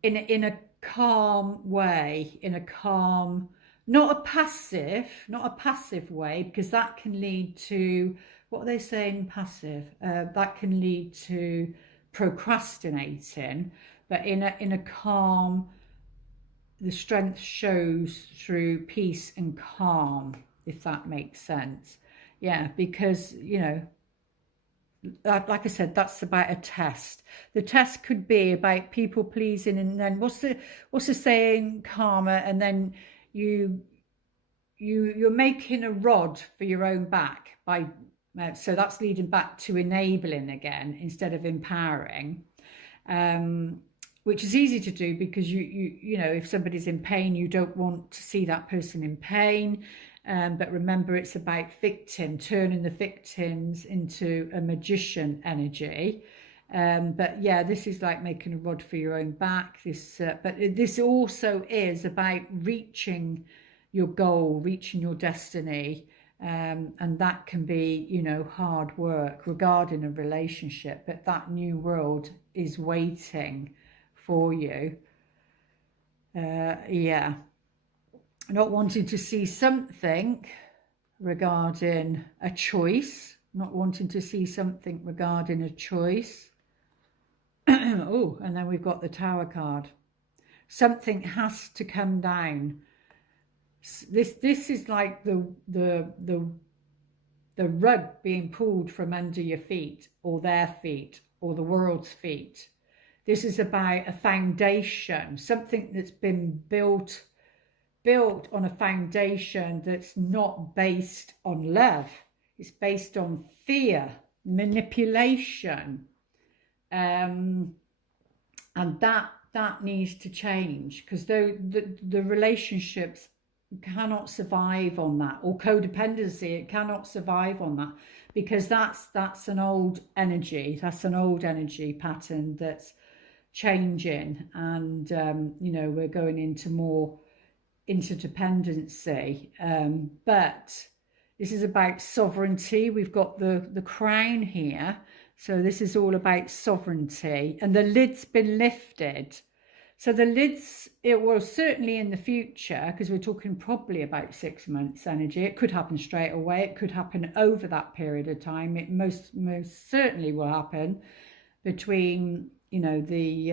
a calm way, in a calm, not a passive way, because that can lead to, what are they saying, passive, that can lead to procrastinating. But in a calm, the strength shows through peace and calm, if that makes sense. Yeah, because, you know, like I said, that's about a test. The test could be about people pleasing, and then what's the saying, karma, and then you're making a rod for your own back by, so that's leading back to enabling again instead of empowering, which is easy to do because you know, if somebody's in pain, you don't want to see that person in pain. But remember, it's about turning the victims into a magician energy. But yeah, this is like making a rod for your own back. But this also is about reaching your goal, reaching your destiny. And that can be, you know, hard work regarding a relationship. But that new world is waiting for you. Yeah. Not wanting to see something regarding a choice, not wanting to see something regarding a choice. Oh, and then we've got the Tower card. Something has to come down. This is like the rug being pulled from under your feet, or their feet, or the world's feet. This is about a foundation, something that's been built on a foundation that's not based on love. It's based on fear, manipulation, and that needs to change, because the relationships cannot survive on that, or codependency, it cannot survive on that, because that's an old energy, that's an old energy pattern that's changing, and you know, we're going into more interdependency, but this is about sovereignty. We've got the crown here, so this is all about sovereignty, and the lid's been lifted. So the lids, it will certainly in the future, because we're talking probably about 6 months energy. It could happen straight away, it could happen over that period of time. It most certainly will happen between you know, the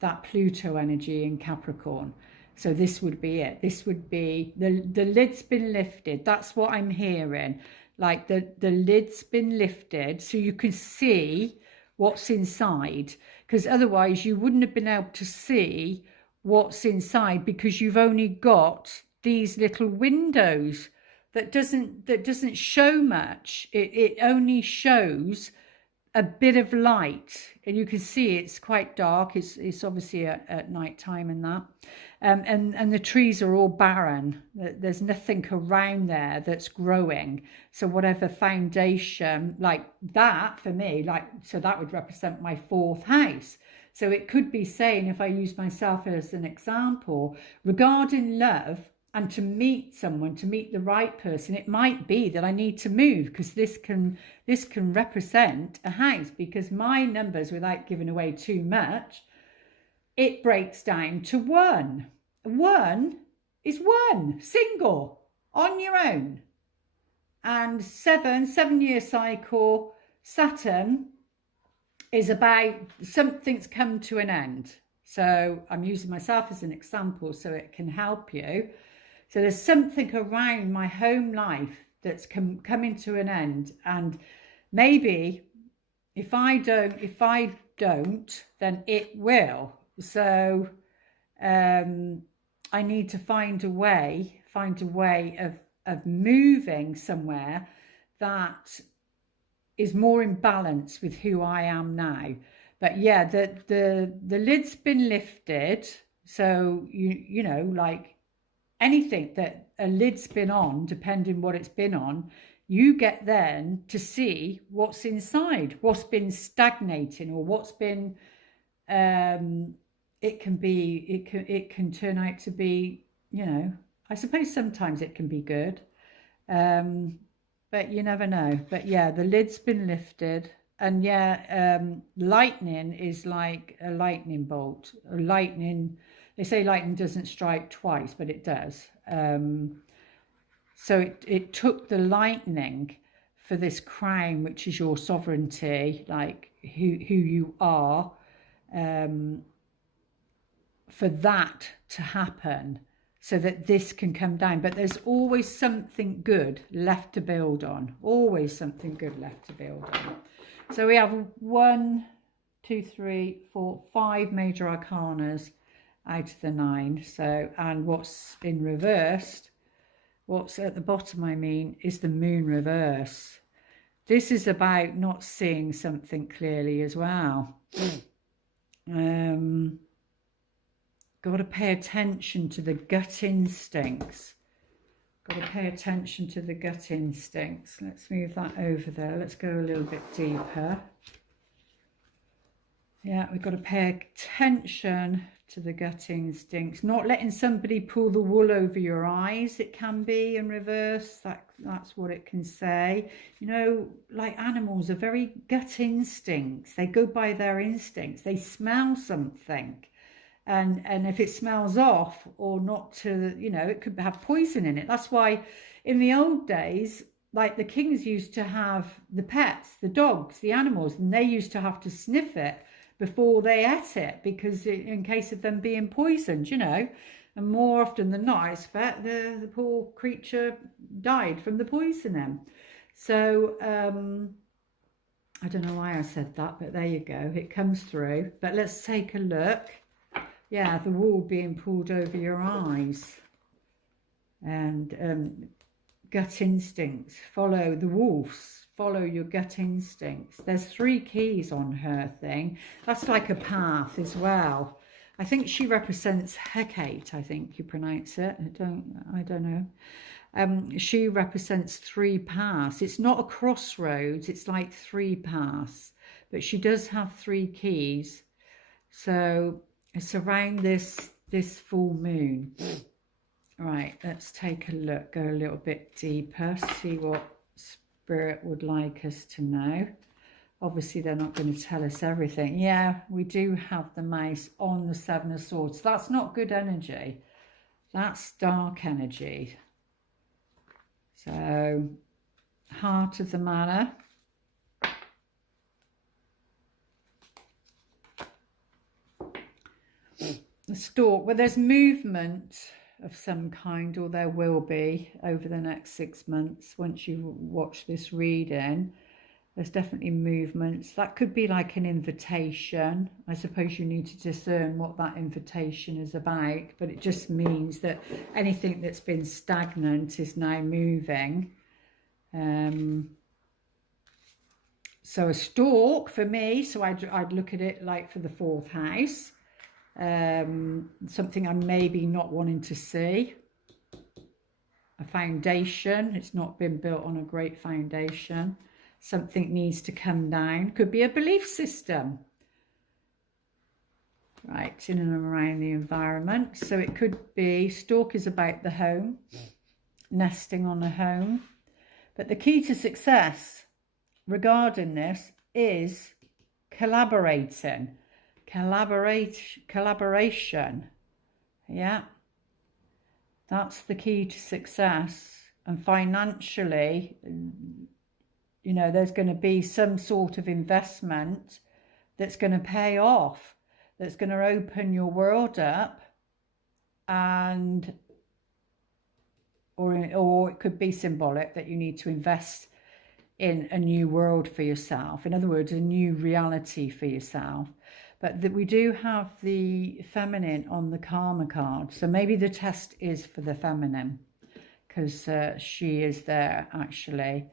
that Pluto energy in Capricorn. So this would be it. This would be the lid's been lifted. That's what I'm hearing. Like the lid's been lifted so you can see what's inside, because otherwise you wouldn't have been able to see what's inside, because you've only got these little windows that doesn't show much. It only shows a bit of light, and you can see it's quite dark. It's obviously at night time and that, and the trees are all barren. There's nothing around there that's growing. So whatever foundation, like that for me, like, so that would represent my fourth house. So it could be saying, if I use myself as an example regarding love, and to meet someone, to meet the right person, it might be that I need to move, because this can represent a house, because my numbers, without giving away too much, it breaks down to one. One is one, single, on your own. And 7-year cycle, Saturn is about something's come to an end. So I'm using myself as an example so it can help you. So there's something around my home life that's coming to an end, and maybe if I don't, then it will. So I need to find a way of moving somewhere that is more in balance with who I am now. But yeah, the lid's been lifted. So you know, like, anything that a lid's been on, depending what it's been on, you get then to see what's inside, what's been stagnating, or what's been it can turn out to be, you know, I suppose sometimes it can be good, but you never know. But yeah, the lid's been lifted. And yeah, lightning is like a lightning bolt. They say lightning doesn't strike twice, but it does. So it took the lightning for this crown, which is your sovereignty, like who you are, for that to happen, so that this can come down. But there's always something good left to build on. Always something good left to build on. So we have 1, 2, 3, 4, 5 major arcanas out of the 9. So, and what's in reversed, what's at the bottom, I mean, is the moon reverse. This is about not seeing something clearly as well. Got to pay attention to the gut instincts. Got to pay attention to the gut instincts. Let's move that over there. Let's go a little bit deeper. Yeah, we've got to pay attention to the gut instincts. Not letting somebody pull the wool over your eyes. It can be in reverse. That's what it can say. You know, like animals are very gut instincts. They go by their instincts. They smell something. And if it smells off or not to, you know, it could have poison in it. That's why in the old days, like the kings used to have the pets, the dogs, the animals, and they used to have to sniff it before they ate it, because in case of them being poisoned, you know. And more often than not, I expect the poor creature died from the poisoning. So I don't know why I said that, but there you go. It comes through. But let's take a look. Yeah, the wool being pulled over your eyes. And gut instincts. Follow the wolves. Follow your gut instincts. There's 3 keys on her thing. That's like a path as well. I think she represents Hecate, I think you pronounce it. I don't know. She represents 3 paths. It's not a crossroads. It's like 3 paths. But she does have 3 keys. So it's around this full moon. All right, let's take a look, go a little bit deeper, see what Spirit would like us to know. Obviously, they're not going to tell us everything. Yeah, we do have the mouse on the 7 of Swords. That's not good energy. That's dark energy. So, heart of the matter. The stork, well, there's movement of some kind, or there will be over the next 6 months. Once you watch this reading, there's definitely movements. That could be like an invitation. I suppose you need to discern what that invitation is about, but it just means that anything that's been stagnant is now moving. So a stork for me, so I'd look at it like for the 4th house. Something I'm maybe not wanting to see. A foundation, it's not been built on a great foundation. Something needs to come down. Could be a belief system. Right, in and around the environment. So it could be, stork is about the home, nesting on a home. But the key to success regarding this is collaborating. Collaboration. Yeah. That's the key to success. And financially, you know, there's going to be some sort of investment that's going to pay off, that's going to open your world up, and or it could be symbolic that you need to invest in a new world for yourself. In other words, a new reality for yourself. But that we do have the feminine on the karma card. So maybe the test is for the feminine, because she is there actually.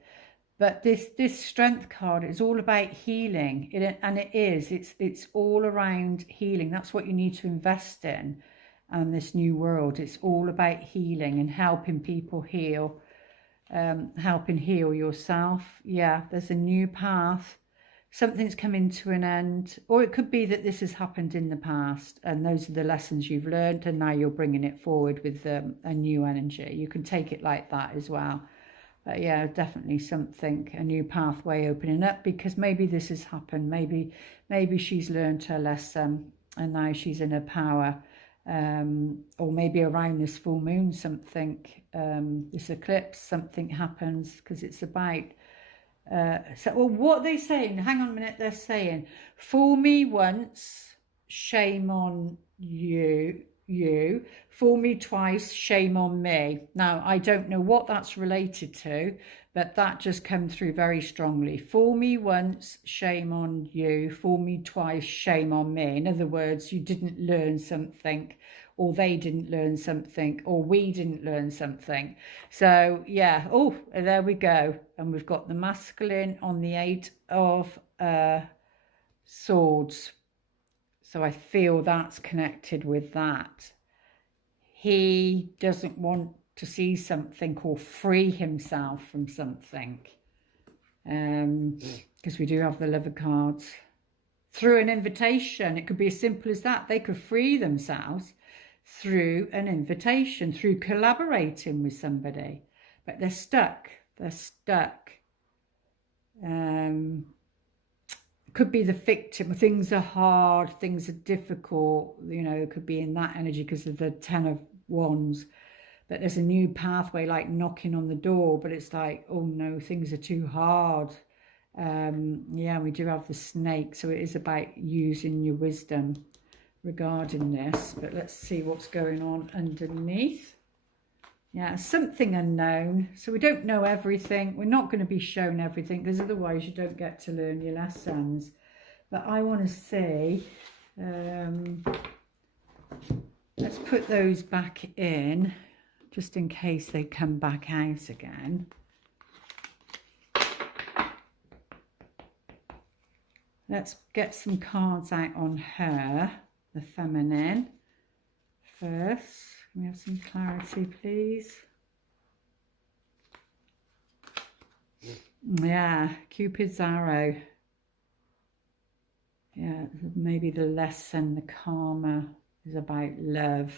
But this strength card is all about healing. It's all around healing. That's what you need to invest in. And this new world, it's all about healing and helping people heal. Helping heal yourself. Yeah, there's a new path. Something's coming to an end, or it could be that this has happened in the past and those are the lessons you've learned, and now you're bringing it forward with a new energy. You can take it like that as well. But yeah, definitely something, a new pathway opening up, because maybe this has happened. Maybe she's learned her lesson and now she's in her power. Or maybe around this full moon, something, this eclipse, something happens, because it's about well, what are they saying? Hang on a minute. They're saying, fool me once, shame on you. Fool me twice, shame on me. Now, I don't know what that's related to, but that just came through very strongly. Fool me once, shame on you. Fool me twice, shame on me. In other words, you didn't learn something, or they didn't learn something, or we didn't learn something. So yeah, oh, there we go. And we've got the masculine on the 8 of swords. So I feel that's connected with that. He doesn't want to see something or free himself from something. Because we do have the Lover cards. Through an invitation, it could be as simple as that. They could free themselves through an invitation, through collaborating with somebody. But they're stuck. They're stuck. Could be the victim. Things are hard, things are difficult, you know, it could be in that energy because of the 10 of Wands. But there's a new pathway, like knocking on the door, but it's like, oh no, things are too hard. Yeah, we do have the snake, so it is about using your wisdom regarding this. But let's see what's going on underneath. Yeah, something unknown. So we don't know everything. We're not going to be shown everything, because otherwise you don't get to learn your lessons. But I want to see, let's put those back in, just in case they come back out again. Let's get some cards out on her, the feminine, first. Can we have some clarity, please? Yeah, Cupid's arrow. Yeah, maybe the lesson, the karma is about love,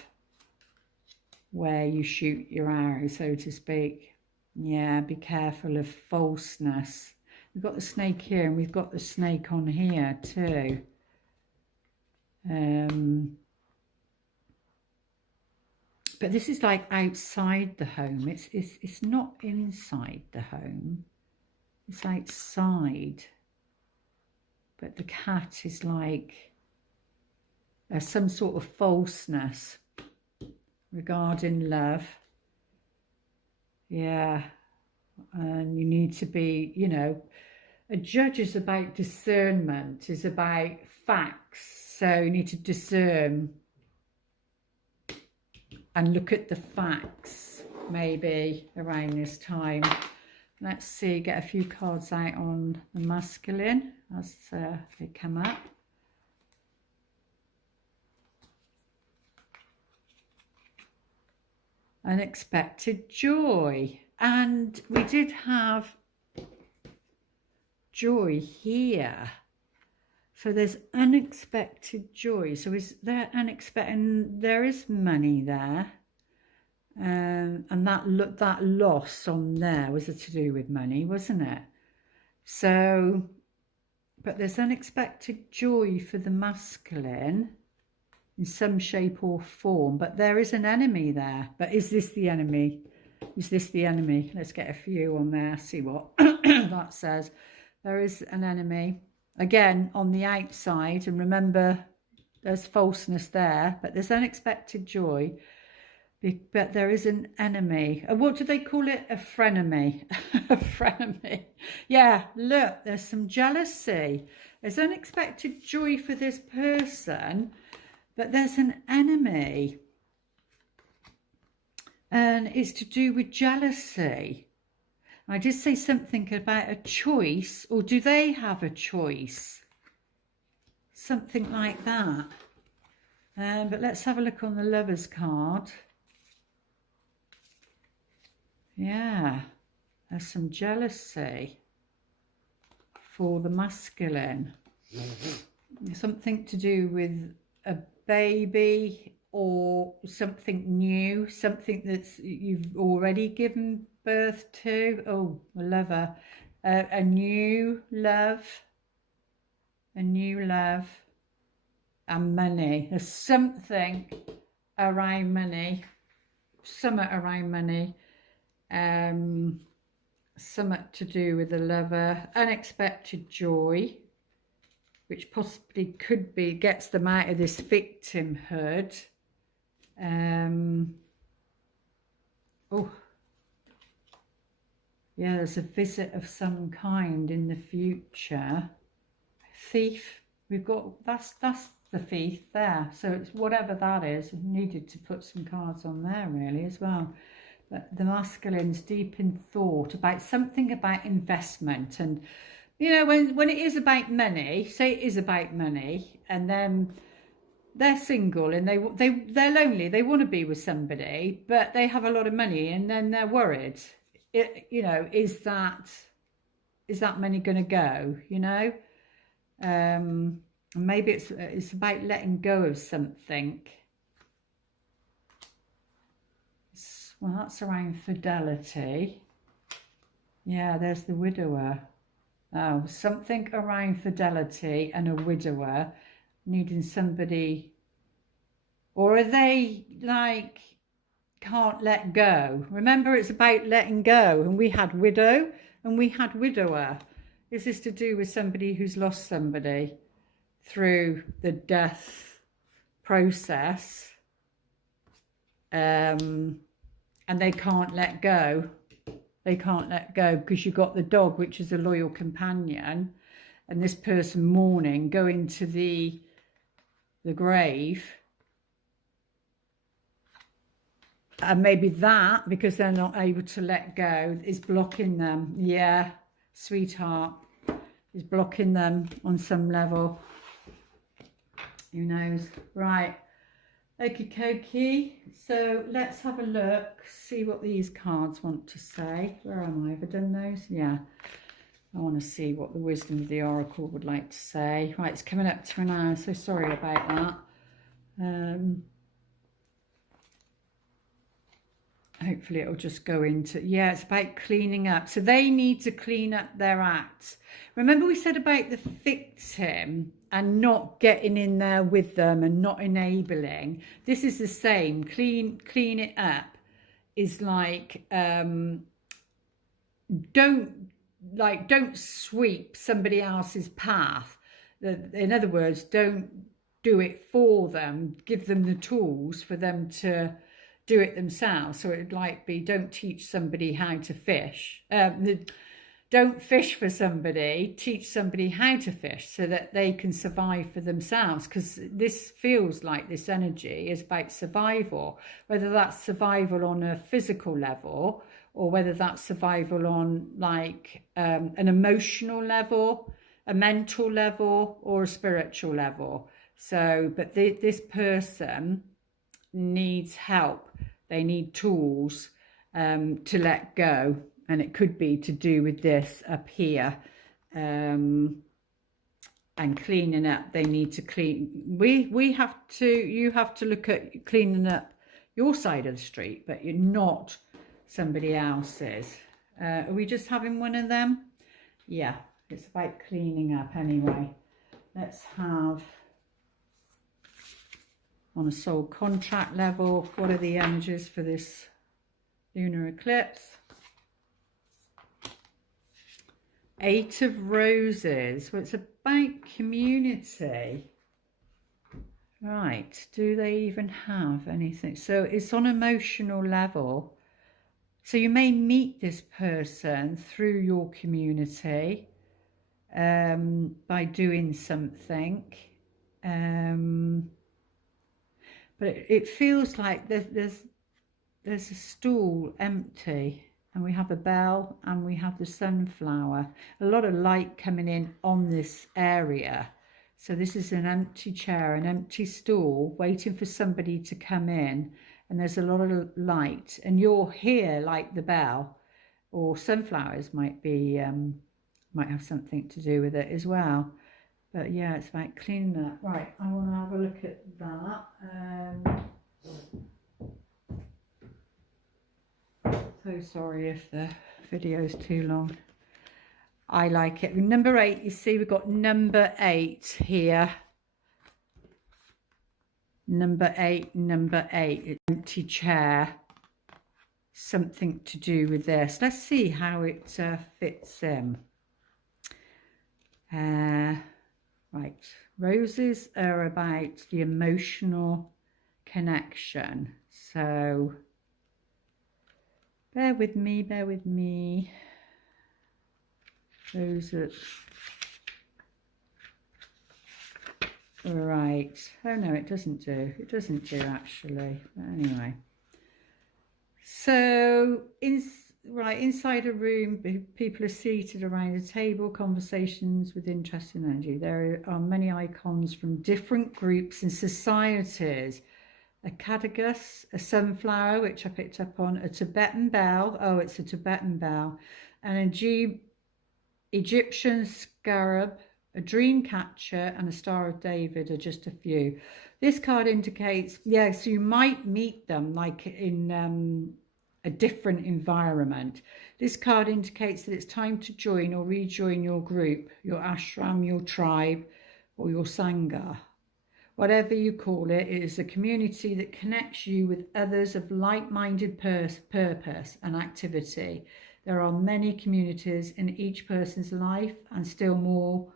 where you shoot your arrow, so to speak. Yeah, be careful of falseness. We've got the snake here, and we've got the snake on here too. But this is like outside the home. It's not inside the home. It's outside. But the cat is like There's some sort of falseness regarding love. Yeah. And you need to be, you know, a judge is about discernment, is about facts. So you need to discern and look at the facts maybe around this time. Let's see, get a few cards out on the masculine as they come up. Unexpected joy. And we did have joy here. So there's unexpected joy. So is there unexpected? And there is money there. And that loss on there was to do with money, wasn't it? So, but there's unexpected joy for the masculine in some shape or form. But there is an enemy there. But is this the enemy? Is this the enemy? Let's get a few on there, see what that says. There is an enemy. Again, on the outside, and remember, there's falseness there, but there's unexpected joy. But there is an enemy. What do they call it? A frenemy. A frenemy. Yeah, look, there's some jealousy. There's unexpected joy for this person, but there's an enemy. And it's to do with jealousy. I did say something about a choice, or do they have a choice? Something like that. But let's have a look on the Lovers card. Yeah, there's some jealousy for the masculine. Something to do with a baby or something new, something that's you've already given birth to. Oh, a lover, a new love, and money. There's something around money, something around money, something to do with the lover. Unexpected joy, which possibly could be gets them out of this victimhood. Oh, yeah, there's a visit of some kind in the future. Thief, we've got, that's the thief there. So it's whatever that is. I needed to put some cards on there really as well. But the masculine's deep in thought about something about investment. And you know, when it is about money, say it is about money, and then they're single and they're lonely, they want to be with somebody, but they have a lot of money, and then they're worried. You know, is that money going to go? You know, maybe it's about letting go of something. Well, that's around fidelity. Yeah, there's the widower. Oh, something around fidelity and a widower needing somebody. Or are they like can't let go? Remember, it's about letting go. And we had widow and we had widower. Is this to do with somebody who's lost somebody through the death process? And they can't let go. They can't let go because you've got the dog, which is a loyal companion, and this person mourning, going to the grave. And maybe that, because they're not able to let go, is blocking them. Yeah, sweetheart, is blocking them on some level. Who knows? Right. Okie dokie. So let's have a look, see what these cards want to say. Where am I? Have I done those? Yeah. I want to see what the wisdom of the oracle would like to say. Right, it's coming up to an hour, so sorry about that. Hopefully it'll just go into, yeah, it's about cleaning up. So they need to clean up their acts. Remember we said about the victim and not getting in there with them and not enabling. This is the same. Clean it up is like, don't sweep somebody else's path. In other words, don't do it for them, give them the tools for them to do it themselves. So it'd like be, don't teach somebody how to fish. Don't fish for somebody, teach somebody how to fish so that they can survive for themselves, because this feels like this energy is about survival, whether that's survival on a physical level or whether that's survival on like an emotional level, a mental level, or a spiritual level. So, but this person needs help. They need tools to let go. And it could be to do with this up here, and cleaning up. They need to clean. We have to. You have to look at cleaning up your side of the street, but you're not somebody else's. Are we just having one of them? Yeah, it's about cleaning up anyway. Let's have on a soul contract level. What are the energies for this lunar eclipse? 8 of Roses. Well, it's about community. Right. Do they even have anything? So it's on emotional level. So you may meet this person through your community by doing something. But it feels like there's a stool empty. And we have a bell and we have the sunflower. A lot of light coming in on this area. So this is an empty chair, an empty stool, waiting for somebody to come in. And there's a lot of light. And you're here like the bell. Or sunflowers might be, might have something to do with it as well. But yeah, it's about cleaning that. Right, I want to have a look at that. So sorry if the video is too long. I like it. Number 8, you see we've got number 8 here. Number 8, number 8. Empty chair. Something to do with this. Let's see how it fits in. Right. Roses are about the emotional connection. So bear with me, bear with me. Those are... Right. Oh no, it doesn't do. It doesn't do actually. But anyway. So, inside a room, people are seated around a table, conversations with interesting energy. There are many icons from different groups and societies. A cadagus, a sunflower, which I picked up on, a Tibetan bell. Oh, it's a Tibetan bell. And an Egyptian scarab, a dream catcher, and a Star of David are just a few. This card indicates, yeah, so you might meet them like in a different environment. This card indicates that it's time to join or rejoin your group, your ashram, your tribe, or your sangha. Whatever you call it, it is a community that connects you with others of like-minded purpose and activity. There are many communities in each person's life, and still more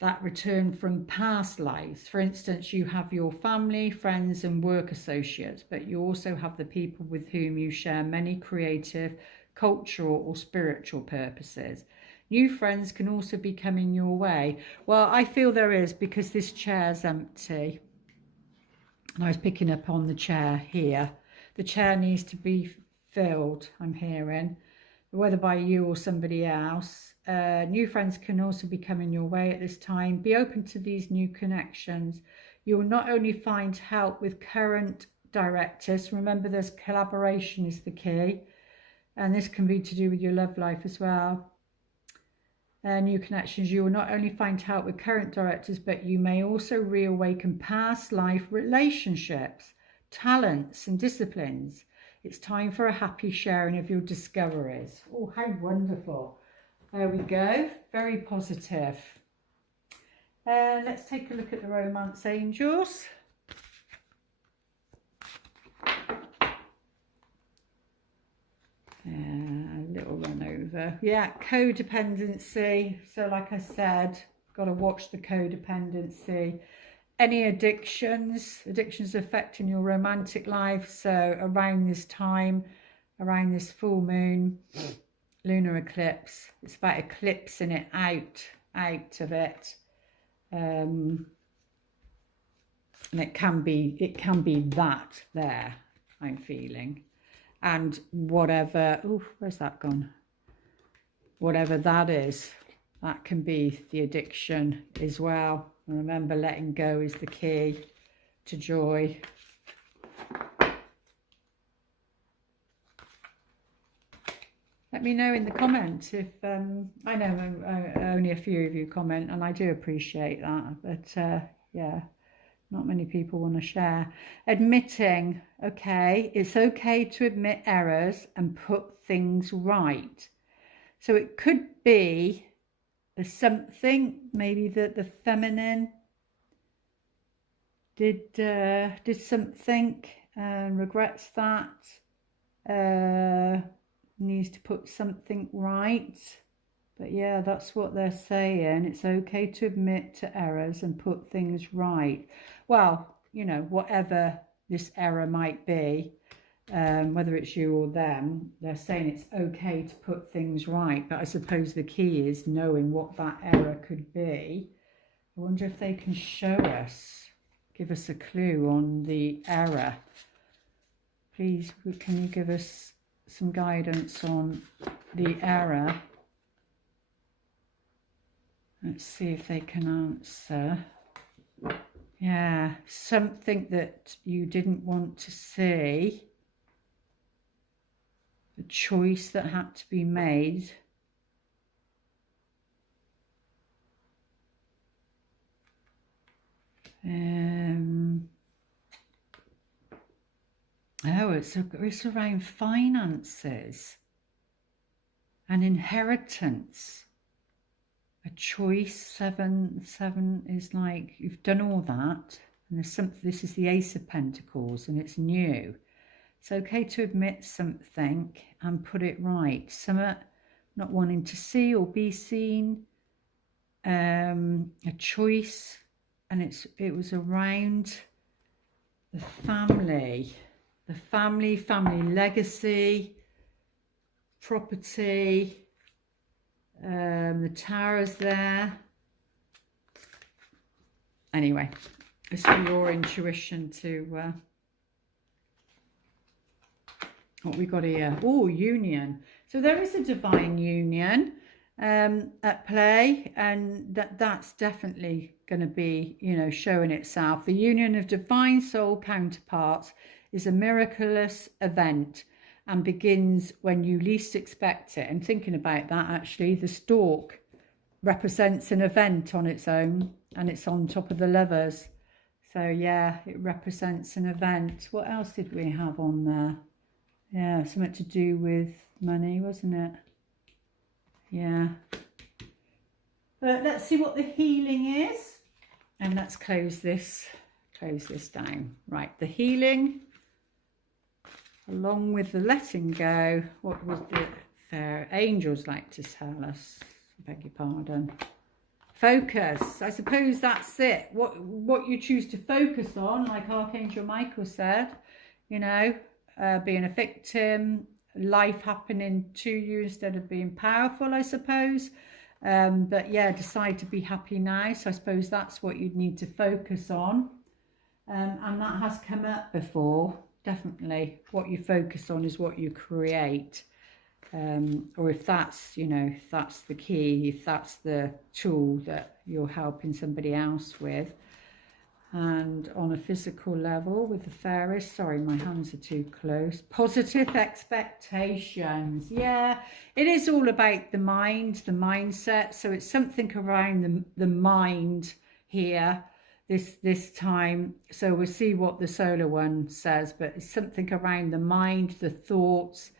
that return from past lives. For instance, you have your family, friends and work associates, but you also have the people with whom you share many creative, cultural or spiritual purposes. New friends can also be coming your way. Well, I feel there is, because this chair's empty. And I was picking up on the chair here. The chair needs to be filled, I'm hearing, whether by you or somebody else. New friends can also be coming your way at this time. Be open to these new connections. You will not only find help with current directors. Remember, there's collaboration is the key. And this can be to do with your love life as well. New connections. You will not only find help with current directors, but you may also reawaken past life relationships, talents and disciplines. It's time for a happy sharing of your discoveries. Oh, how wonderful. There we go. Very positive. Let's take a look at the romance angels. A little run over. Yeah, codependency. So like I said, got to watch the codependency. any addictions affecting your romantic life. So around this time, around this full moon, lunar eclipse, it's about eclipsing it out of it. And it can be that there, I'm feeling. And whatever, oh, where's that gone? Whatever that is, that can be the addiction as well. And remember, letting go is the key to joy. Let me know in the comments if, I know only a few of you comment, and I do appreciate that, but yeah, not many people want to share. Admitting, okay, it's okay to admit errors and put things right. So it could be something, maybe that the feminine did something and regrets that, needs to put something right. But yeah, that's what they're saying. It's okay to admit to errors and put things right. Well, you know, whatever this error might be, whether it's you or them, they're saying it's okay to put things right. But I suppose the key is knowing what that error could be. I wonder if they can show us, give us a clue on the error. Please, can you give us some guidance on the error? Let's see if they can answer. Yeah, something that you didn't want to see. The choice that had to be made. Oh, it's around finances and inheritance. A choice. Seven is like you've done all that, and there's something. This is the Ace of Pentacles, and it's new. It's okay to admit something and put it right. Some not wanting to see or be seen. A choice, and it was around the family, family legacy, property. The tower's there. Anyway, it's for your intuition to what we got here. Oh, union. So there is a divine union at play, and that's definitely going to be, you know, showing itself. The union of divine soul counterparts is a miraculous event and begins when you least expect it. And thinking about that, actually, the stork represents an event on its own, and it's on top of the lovers. So yeah, it represents an event. What else did we have on there? Yeah, something to do with money, wasn't it? Yeah. But let's see what the healing is. And let's close this down. Right, the healing, along with the letting go. What was the fair angels like to tell us? I beg your pardon. Focus. I suppose that's it. What you choose to focus on, like Archangel Michael said, you know, being a victim, life happening to you instead of being powerful, I suppose. But yeah, decide to be happy now. So I suppose that's what you'd need to focus on. And that has come up before, definitely. What you focus on is what you create. Or if that's, you know, if that's the key, if that's the tool that you're helping somebody else with. And on a physical level with the fairies, sorry, my hands are too close. Positive expectations. Yeah, it is all about the mind, the mindset. So it's something around the mind here this time. So we'll see what the solar one says, but it's something around the mind, the thoughts,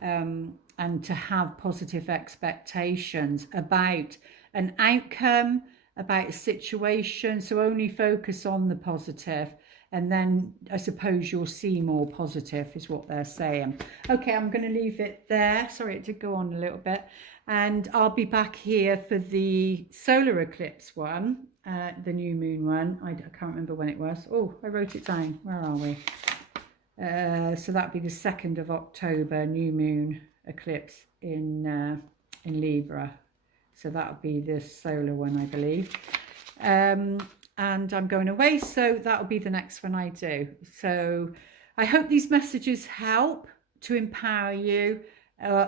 and to have positive expectations about an outcome, about a situation. So only focus on the positive, and then I suppose you'll see more positive is what they're saying. Okay, I'm going to leave it there. Sorry, it did go on a little bit, and I'll be back here for the solar eclipse one the new moon one. I can't remember when it was. Oh, I wrote it down. Where are we? So that'd be the 2nd of October, new moon eclipse in Libra. So that'll be the solar one, I believe. And I'm going away, so that'll be the next one I do. So I hope these messages help to empower you,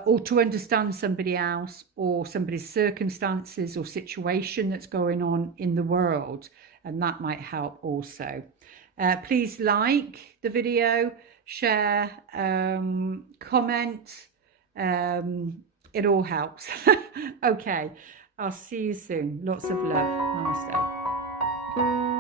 or to understand somebody else or somebody's circumstances or situation that's going on in the world, and that might help also. Please like the video, share, comment. It all helps. Okay, I'll see you soon. Lots of love. Namaste.